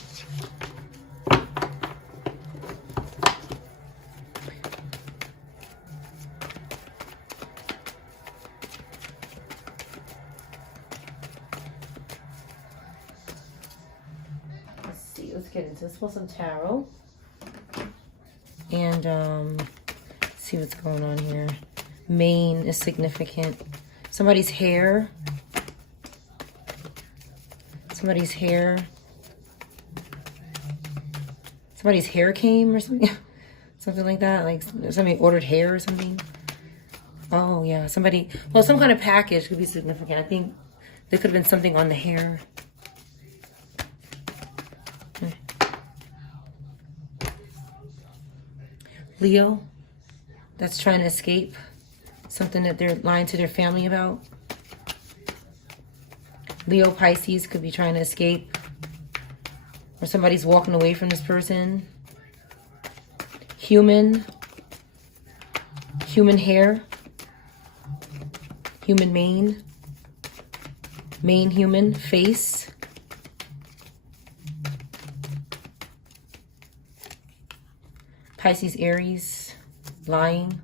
Let's see, let's get into this. Pull some tarot. And see what's going on here. Maine is significant. Somebody's hair. Somebody's hair. Somebody's hair came or something. Something like that. Like somebody ordered hair or something. Oh, yeah. Somebody, well, some kind of package could be significant. I think there could have been something on the hair. Leo, that's trying to escape something that they're lying to their family about. Leo, Pisces could be trying to escape. Or somebody's walking away from this person. Human. Human hair. Human mane. Mane human. Face. Pisces, Aries, lying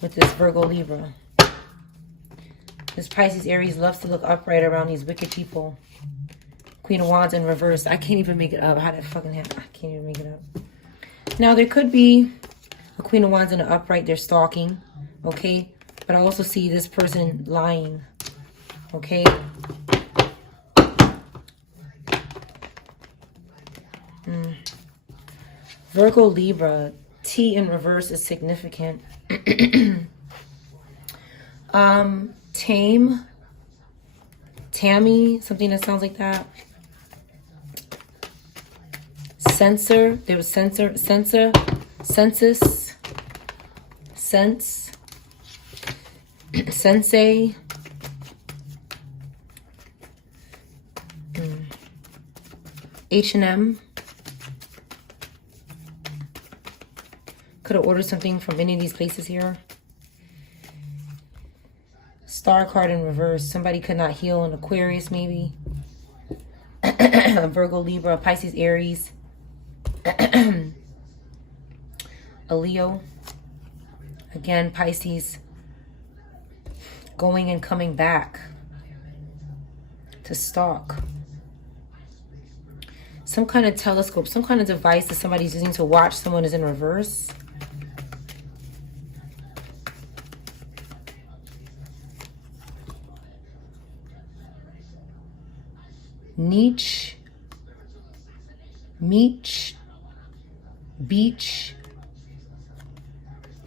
with this Virgo, Libra. This Pisces, Aries loves to look upright around these wicked people. Queen of Wands in reverse. I can't even make it up. How did it fucking happen? I can't even make it up. Now, there could be a Queen of Wands in the upright. They're stalking. Okay? But I also see this person lying. Okay? Virgo, Libra. T in reverse is significant. Tame. Tammy. Something that sounds like that. Censor. There was censor. Censor. Census. Sense. Sensei. H&M. Could have ordered something from any of these places here. Star card in reverse. Somebody could not heal an Aquarius, maybe. A Virgo, Libra, Pisces, Aries. A Leo. Again, Pisces. Going and coming back to stalk. Some kind of telescope, some kind of device that somebody's using to watch someone is in reverse. Niche, Meech, Beach.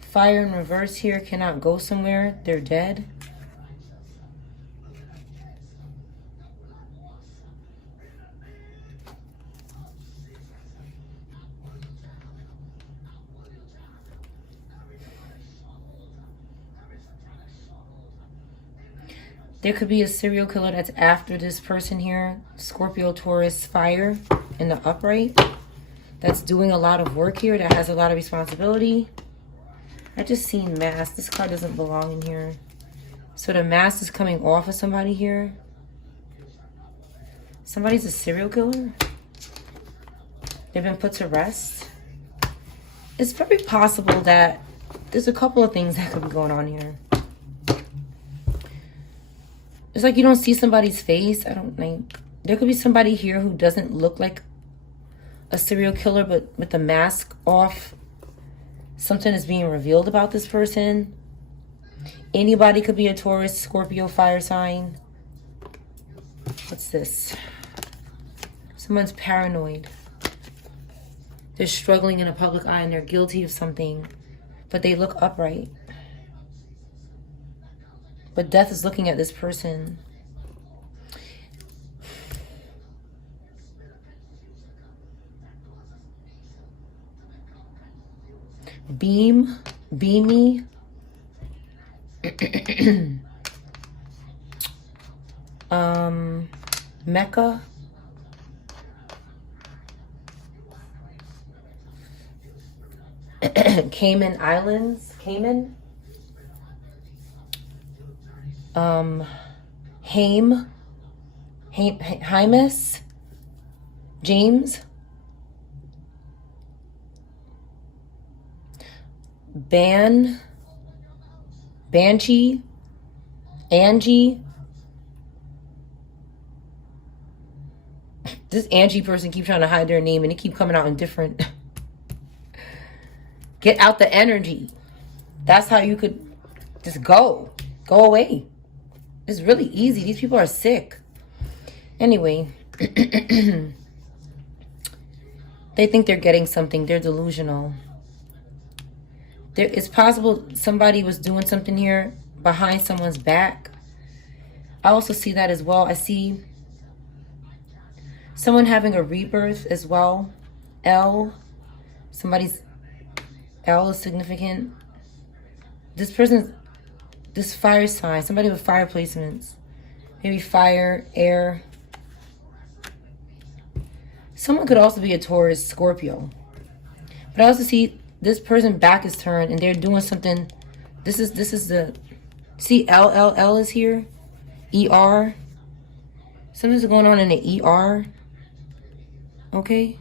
Fire in reverse here, cannot go somewhere, they're dead. There could be a serial killer that's after this person here. Scorpio, Taurus, fire in the upright. That's doing a lot of work here. That has a lot of responsibility. I just seen mask. This card doesn't belong in here. So the mask is coming off of somebody here. Somebody's a serial killer. They've been put to rest. It's very possible that there's a couple of things that could be going on here. It's like you don't see somebody's face. I don't think. There could be somebody here who doesn't look like a serial killer, but with the mask off, something is being revealed about this person. Anybody could be a Taurus, Scorpio, fire sign. What's this? Someone's paranoid. They're struggling in a public eye and they're guilty of something, but they look upright. But death is looking at this person. Beamy. Mecca. Cayman Islands. Cayman. Hymus, James, Banshee, Angie. This Angie person keeps trying to hide their name and it keep coming out in different. Get out the energy. That's how you could just go away. It's really easy. These people are sick. Anyway, they think they're getting something. They're delusional. It's possible somebody was doing something here behind someone's back. I also see that as well. I see someone having a rebirth as well. Somebody's L is significant. This fire sign, somebody with fire placements. Maybe fire, air. Someone could also be a Taurus, Scorpio. But I also see this person back is turned and they're doing something. This is the, see L is here. ER. Something's going on in the ER. Okay.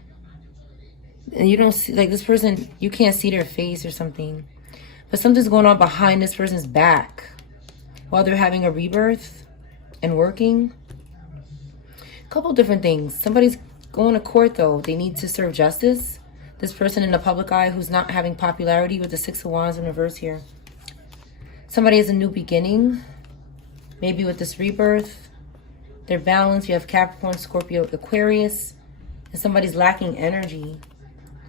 And you don't see, like this person, you can't see their face or something. But something's going on behind this person's back while they're having a rebirth and working. A couple different things. Somebody's going to court though. They need to serve justice. This person in the public eye who's not having popularity with the Six of Wands in reverse here. Somebody has a new beginning. Maybe with this rebirth. They're balanced. You have Capricorn, Scorpio, Aquarius. And somebody's lacking energy.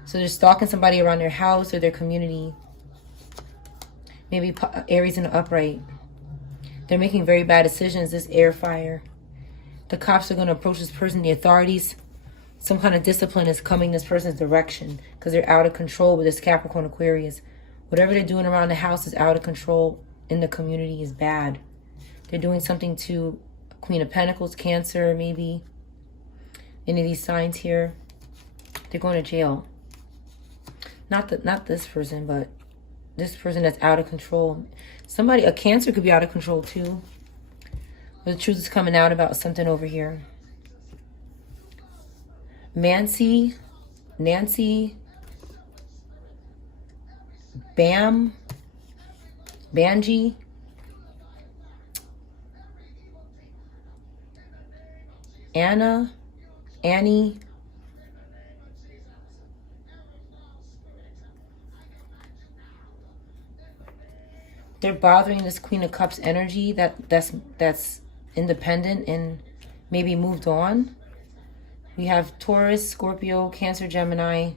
So they're stalking somebody around their house or their community. Maybe Aries in the upright. They're making very bad decisions, this air fire. The cops are going to approach this person, the authorities. Some kind of discipline is coming this person's direction because they're out of control with this Capricorn Aquarius. Whatever they're doing around the house is out of control in the community is bad. They're doing something to Queen of Pentacles, Cancer, maybe. Any of these signs here, they're going to jail. Not this person, but this person that's out of control. Somebody, a Cancer could be out of control too. But the truth is coming out about something over here. Nancy, Banji, Annie. They're bothering this Queen of Cups energy that's independent and maybe moved on. We have Taurus, Scorpio, Cancer, Gemini,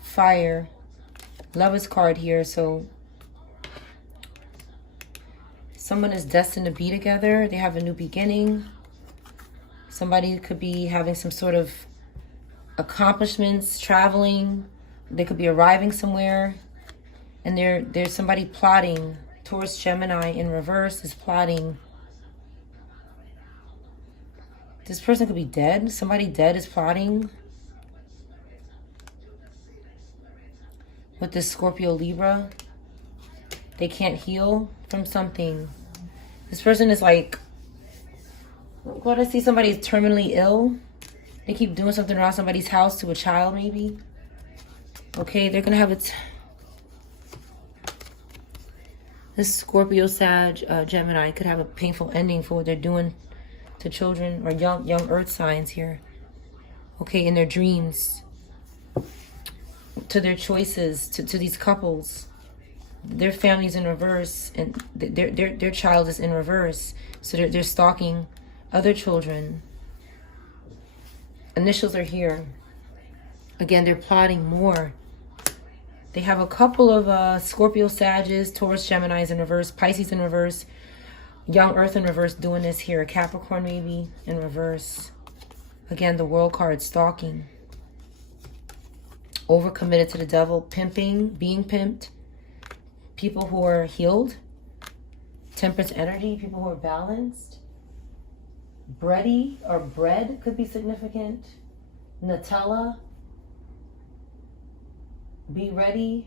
Fire, Lovers card here. So someone is destined to be together. They have a new beginning. Somebody could be having some sort of accomplishments, traveling. They could be arriving somewhere. And there's somebody plotting. Taurus, Gemini in reverse is plotting. This person could be dead. Somebody dead is plotting. With this Scorpio, Libra. They can't heal from something. This person is like, what, I see somebody's terminally ill. They keep doing something around somebody's house to a child maybe. Okay, they're gonna have it. This Scorpio, Sag, Gemini could have a painful ending for what they're doing to children or young earth signs here. Okay, in their dreams. To their choices, to these couples. Their family's in reverse and their child is in reverse. So they're stalking other children. Initials are here. Again, they're plotting more. They have a couple of Scorpio, Sages, Taurus, Geminis in reverse, Pisces in reverse, young earth in reverse doing this here. Capricorn maybe in reverse. Again, the World card, stalking. Overcommitted to the devil, pimping, being pimped. People who are healed. Temperance energy, people who are balanced. Bready or bread could be significant. Nutella. Be ready.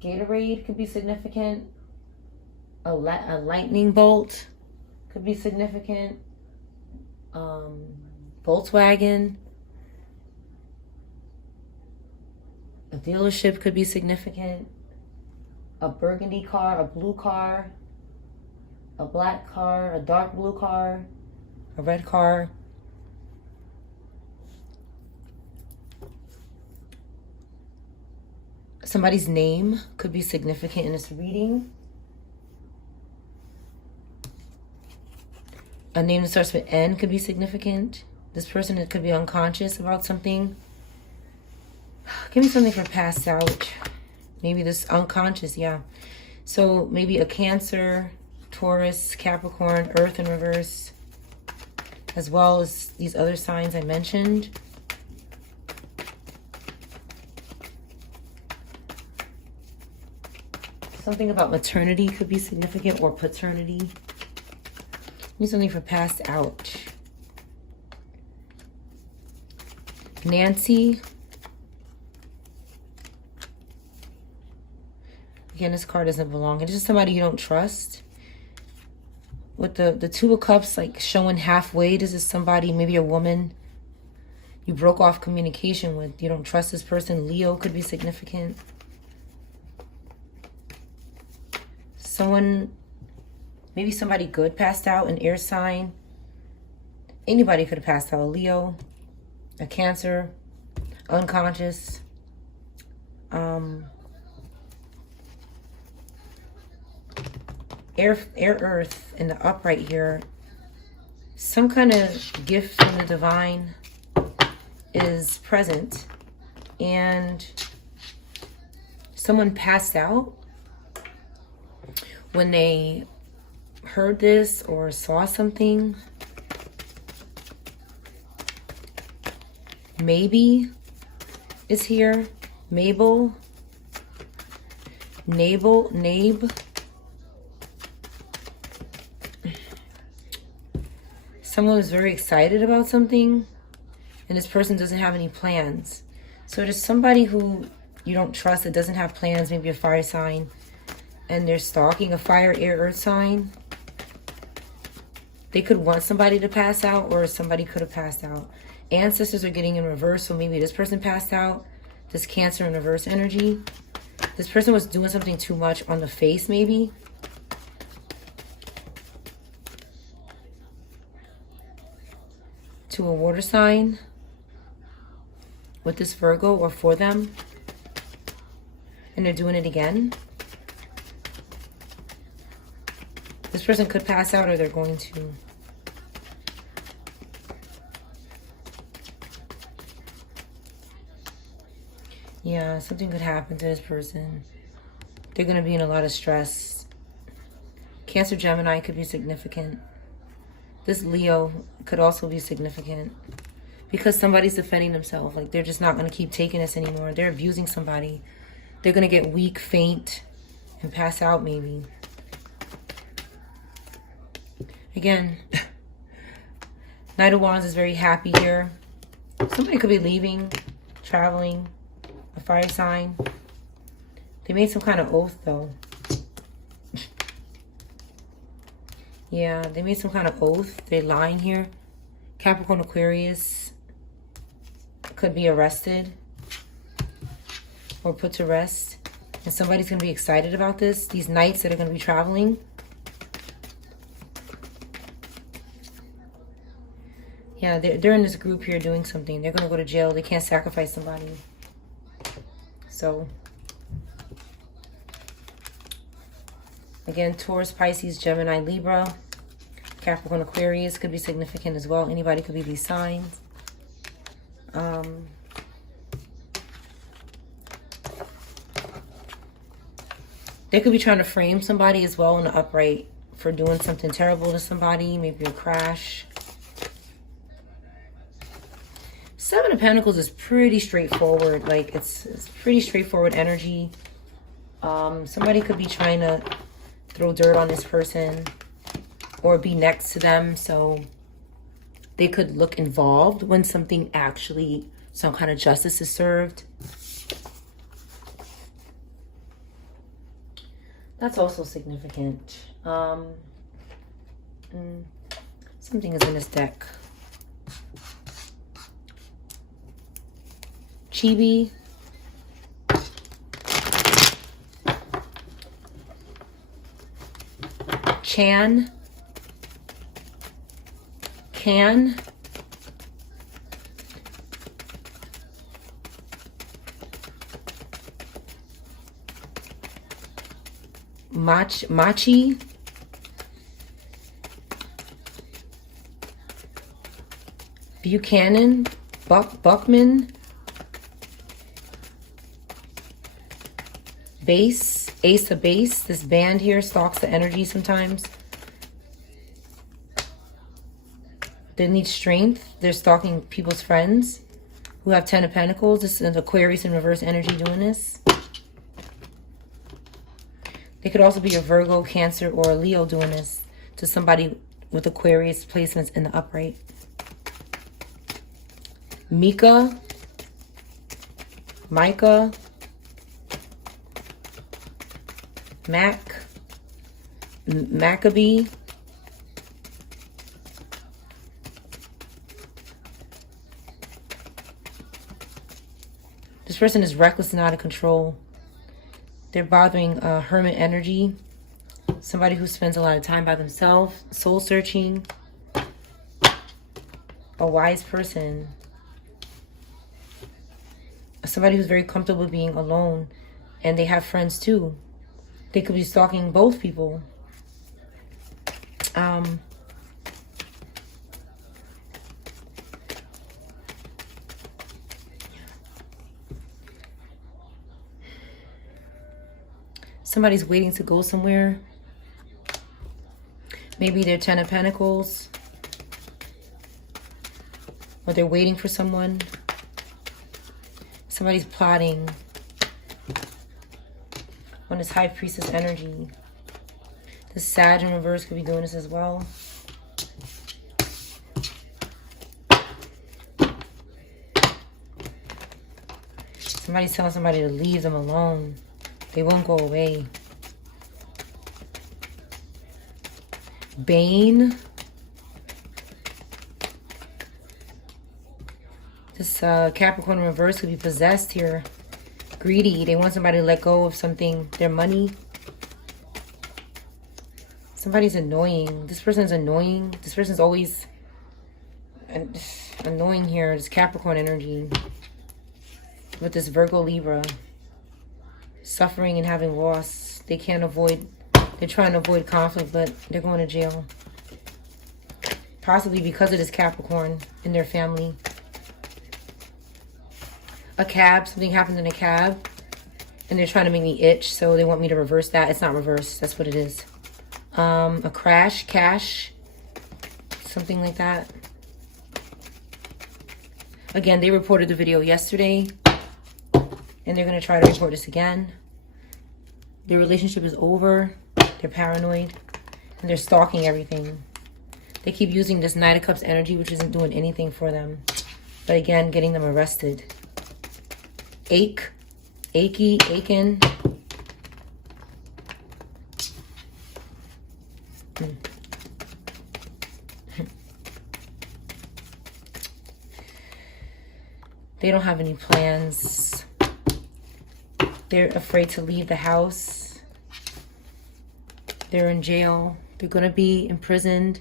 Gatorade could be significant. A lightning bolt could be significant. Volkswagen. A dealership could be significant. A burgundy car, a blue car, a black car, a dark blue car, a red car. Somebody's name could be significant in this reading. A name that starts with N could be significant. This person could be unconscious about something. Give me something for passed out. Maybe this unconscious, yeah. So maybe a Cancer, Taurus, Capricorn, Earth in reverse, as well as these other signs I mentioned. Something about maternity could be significant, or paternity. Need something for passed out. Nancy. Again, this card doesn't belong. It's just somebody you don't trust. With the Two of Cups, like showing halfway. This is somebody, maybe a woman you broke off communication with. You don't trust this person. Leo could be significant. Someone, maybe somebody good passed out, an air sign. Anybody could have passed out. A Leo, a Cancer, unconscious. Air earth in the upright here. Some kind of gift from the divine is present. And someone passed out when they heard this or saw something. Maybe is here. Mabel. Nabe. someone was very excited about something, and this person doesn't have any plans. So there's somebody who you don't trust that doesn't have plans, maybe a fire sign, and they're stalking a fire, air, earth sign. They could want somebody to pass out, or somebody could have passed out. Ancestors are getting in reverse, so maybe this person passed out. This Cancer in reverse energy. This person was doing something too much on the face, maybe. To a water sign with this Virgo, or for them. And they're doing it again. This person could pass out, or they're going to. Yeah, something could happen to this person. They're going to be in a lot of stress. Cancer, Gemini could be significant. This Leo could also be significant. Because somebody's defending themselves. Like, they're just not going to keep taking this anymore. They're abusing somebody. They're going to get weak, faint, and pass out maybe. Again, Knight of Wands is very happy here. Somebody could be leaving, traveling, a fire sign. They made some kind of oath, though. Yeah, they made some kind of oath. They're lying here. Capricorn, Aquarius could be arrested or put to rest. And somebody's going to be excited about this. These knights that are going to be traveling. Yeah, they're in this group here doing something. They're going to go to jail. They can't sacrifice somebody. So, again, Taurus, Pisces, Gemini, Libra, Capricorn, Aquarius could be significant as well. Anybody could be these signs. They could be trying to frame somebody as well in the upright for doing something terrible to somebody, maybe a crash. Seven of Pentacles is pretty straightforward. Like, it's pretty straightforward energy. Somebody could be trying to throw dirt on this person or be next to them, so they could look involved when something actually, some kind of justice is served. That's also significant. Something is in this deck. Chibi. Chan. Can. Machi. Buchanan. Buckman. Base, Ace of Base. This band here stalks the energy sometimes. They need strength. They're stalking people's friends who have 10 of Pentacles. This is Aquarius in reverse energy doing this. They could also be a Virgo, Cancer, or a Leo doing this to somebody with Aquarius placements in the upright. Micah. Maccabee. This person is reckless and out of control. They're bothering hermit energy. Somebody who spends a lot of time by themselves, soul searching. A wise person. Somebody who's very comfortable being alone, and they have friends too. They could be stalking both people. Somebody's waiting to go somewhere. Maybe they're 10 of Pentacles. Or they're waiting for someone. Somebody's plotting on this High Priestess energy. The Sag in reverse could be doing this as well. Somebody's telling somebody to leave them alone. They won't go away. Bane. This Capricorn in reverse could be possessed here. Greedy. They want somebody to let go of something. Their money. Somebody's annoying. This person's annoying. This person's always annoying here. It's Capricorn energy. With this Virgo Libra. Suffering and having loss. They can't avoid. They're trying to avoid conflict, but they're going to jail. Possibly because of this Capricorn in their family. A cab. Something happened in a cab. And they're trying to make me itch, so they want me to reverse that. It's not reverse. That's what it is. A crash. Cash. Something like that. Again, they reported the video yesterday. And they're going to try to report this again. Their relationship is over. They're paranoid. And they're stalking everything. They keep using this Knight of Cups energy, which isn't doing anything for them. But again, getting them arrested. Ache. Achy. Aching. They don't have any plans. They're afraid to leave the house. They're in jail. They're going to be imprisoned.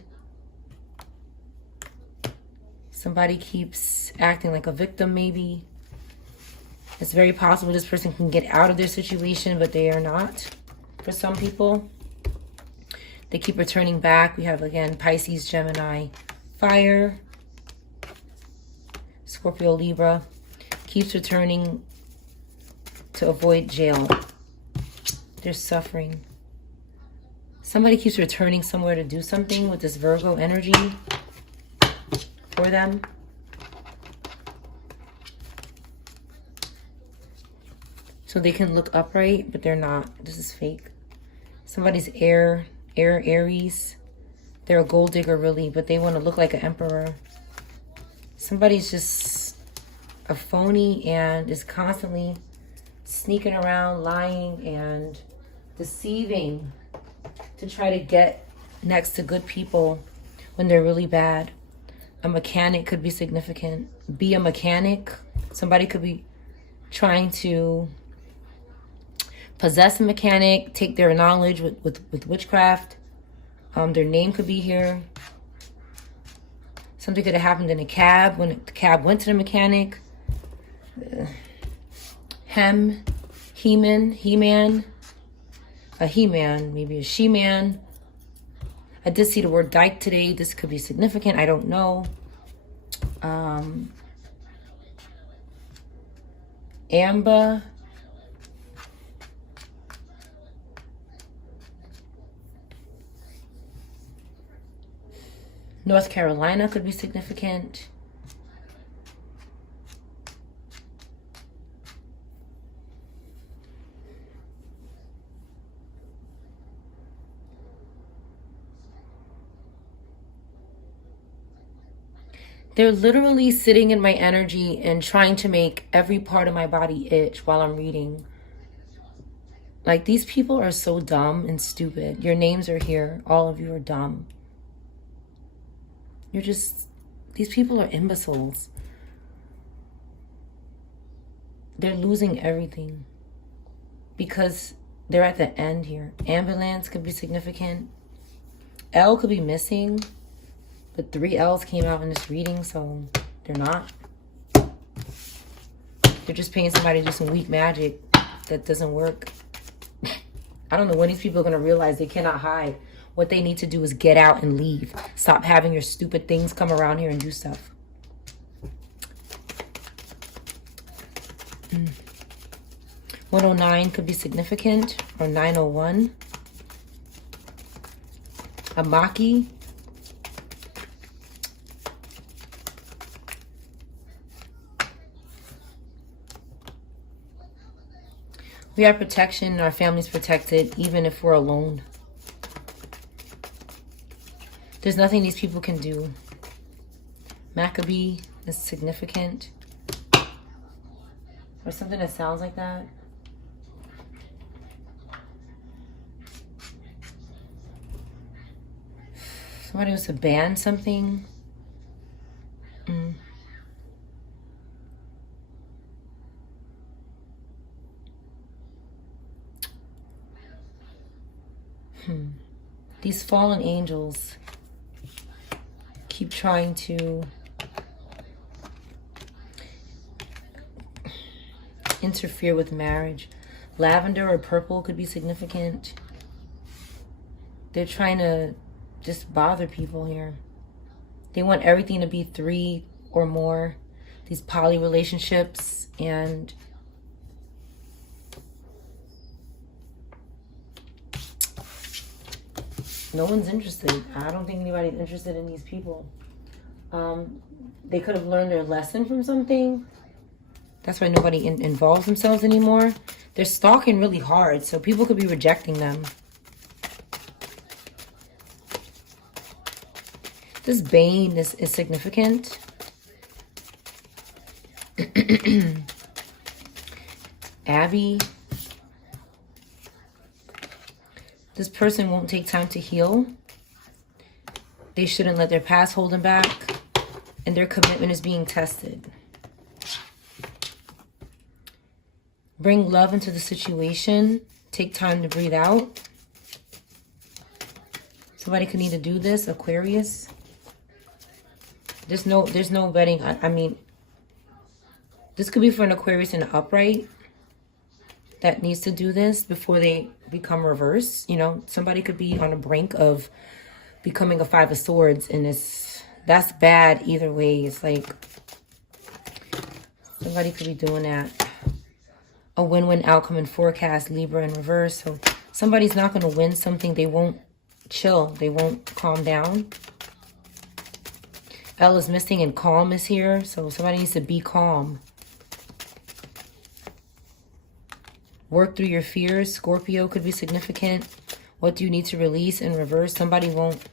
Somebody keeps acting like a victim, maybe. It's very possible this person can get out of their situation, but they are not. For some people, they keep returning back. We have, again, Pisces, Gemini, Fire, Scorpio, Libra. Keeps returning to avoid jail. They're suffering. Somebody keeps returning somewhere to do something with this Virgo energy for them. So they can look upright, but they're not. This is fake. Somebody's Aries. They're a gold digger, really, but they want to look like an emperor. Somebody's just a phony and is constantly sneaking around, lying and deceiving to try to get next to good people when they're really bad. A mechanic could be significant. Be a mechanic. Somebody could be trying to possess a mechanic, take their knowledge with witchcraft. Their name could be here. Something could have happened in a cab when the cab went to the mechanic. He-Man, a he-man, maybe a she-man. I did see the word dyke today. This could be significant. I don't know. Amber. North Carolina could be significant. They're literally sitting in my energy and trying to make every part of my body itch while I'm reading. Like, these people are so dumb and stupid. Your names are here. All of you are dumb. You're just, these people are imbeciles. They're losing everything because they're at the end here. Ambulance could be significant. L could be missing. But 3 L's came out in this reading, so they're not. They're just paying somebody to do some weak magic that doesn't work. I don't know when these people are going to realize they cannot hide. What they need to do is get out and leave. Stop having your stupid things come around here and do stuff. 109 could be significant, or 901. A Maki. We have protection and our family's protected even if we're alone. There's nothing these people can do. Maccabee is significant. Or something that sounds like that. Somebody wants to ban something. These fallen angels keep trying to interfere with marriage. Lavender or purple could be significant. They're trying to just bother people here. They want everything to be 3 or more. These poly relationships, and no one's interested. I don't think anybody's interested in these people. They could have learned their lesson from something. That's why nobody involves themselves anymore. They're stalking really hard, so people could be rejecting them. This Bane is significant. Abby. This person won't take time to heal. They shouldn't let their past hold them back. And their commitment is being tested. Bring love into the situation. Take time to breathe out. Somebody could need to do this. Aquarius. There's no betting. I mean, this could be for an Aquarius in the upright that needs to do this before they become reverse. You know, somebody could be on the brink of becoming a 5 of Swords, and that's bad either way. It's like somebody could be doing that. A win-win outcome in forecast, Libra in reverse. So somebody's not going to win something. They won't chill. They won't calm down. L is missing and calm is here. So somebody needs to be calm. Work through your fears. Scorpio could be significant. What do you need to release in reverse? Somebody won't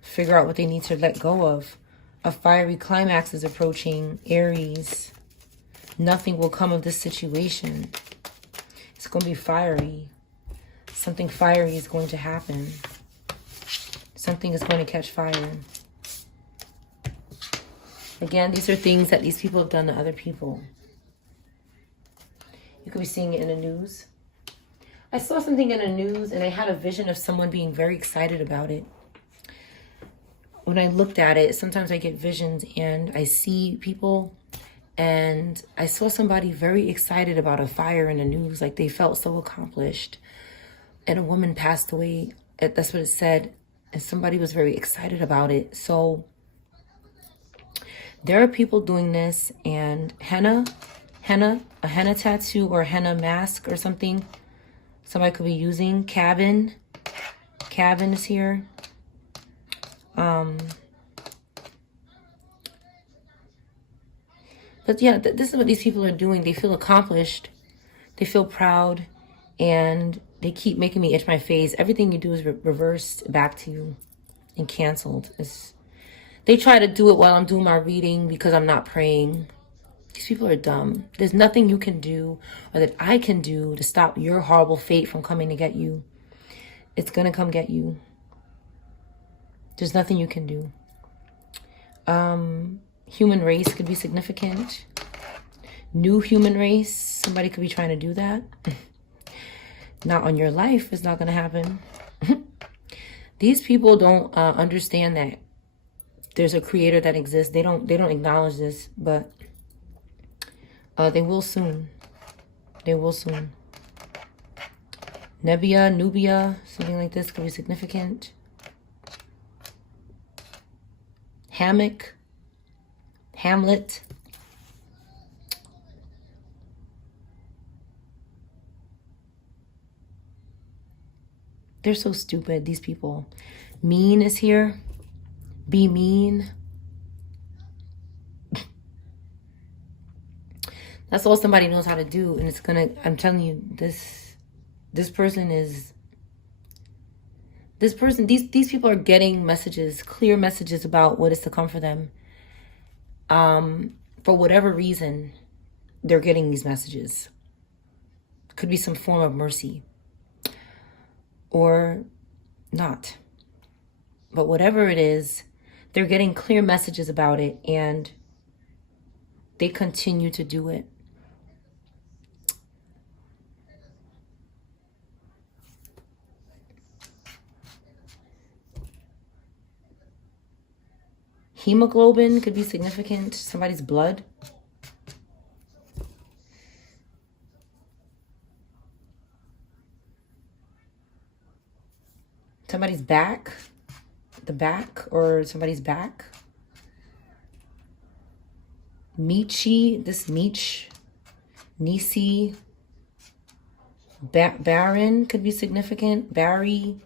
figure out what they need to let go of. A fiery climax is approaching. Aries. Nothing will come of this situation. It's going to be fiery. Something fiery is going to happen. Something is going to catch fire. Again, these are things that these people have done to other people. You could be seeing it in the news. I saw something in the news and I had a vision of someone being very excited about it. When I looked at it, sometimes I get visions and I see people, and I saw somebody very excited about a fire in the news. Like they felt so accomplished. And a woman passed away. That's what it said. And somebody was very excited about it. So there are people doing this, and a henna tattoo or henna mask or something. Somebody could be using. Cabin is here. But yeah, this is what these people are doing. They feel accomplished. They feel proud. And they keep making me itch my face. Everything you do is reversed back to you and canceled. They try to do it while I'm doing my reading because I'm not praying. These people are dumb. There's nothing you can do or that I can do to stop your horrible fate from coming to get you. It's going to come get you. There's nothing you can do. Human race could be significant. New human race. Somebody could be trying to do that. Not on your life. It's not going to happen. These people don't understand that there's a creator that exists. They don't acknowledge this, but they will soon. They will soon. Nubia, something like this could be significant. Hammock. Hamlet. They're so stupid, these people. Mean is here. Be mean. That's all somebody knows how to do. And it's gonna, I'm telling you, these people are getting messages, clear messages about what is to come for them. For whatever reason, they're getting these messages. Could be some form of mercy or not. But whatever it is, they're getting clear messages about it, and they continue to do it. Hemoglobin could be significant. Somebody's blood. Somebody's back. The back, or somebody's back. Michi, this Meech. Nisi. Baron could be significant. Barry.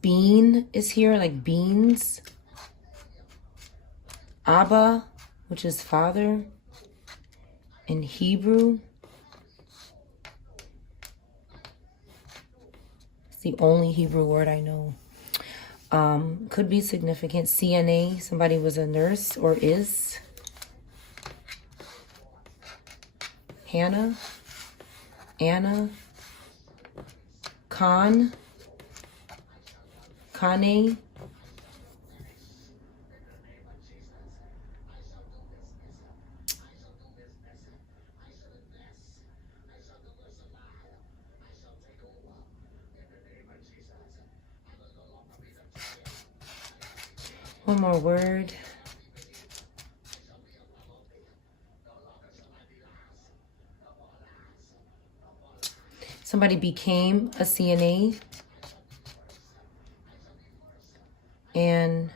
Bean is here, like beans. Abba, which is father in Hebrew. It's the only Hebrew word I know. Could be significant. CNA, somebody was a nurse or is. Hannah, Anna, Khan, Kane, one more word. Somebody became a CNA. And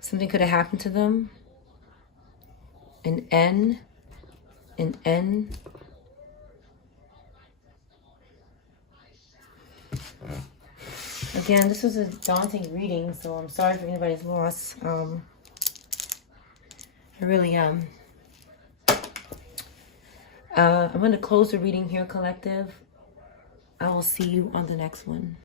something could have happened to them. An N. Again, this was a daunting reading, so I'm sorry for anybody's loss. I really am. I'm going to close the reading here, collective. I will see you on the next one.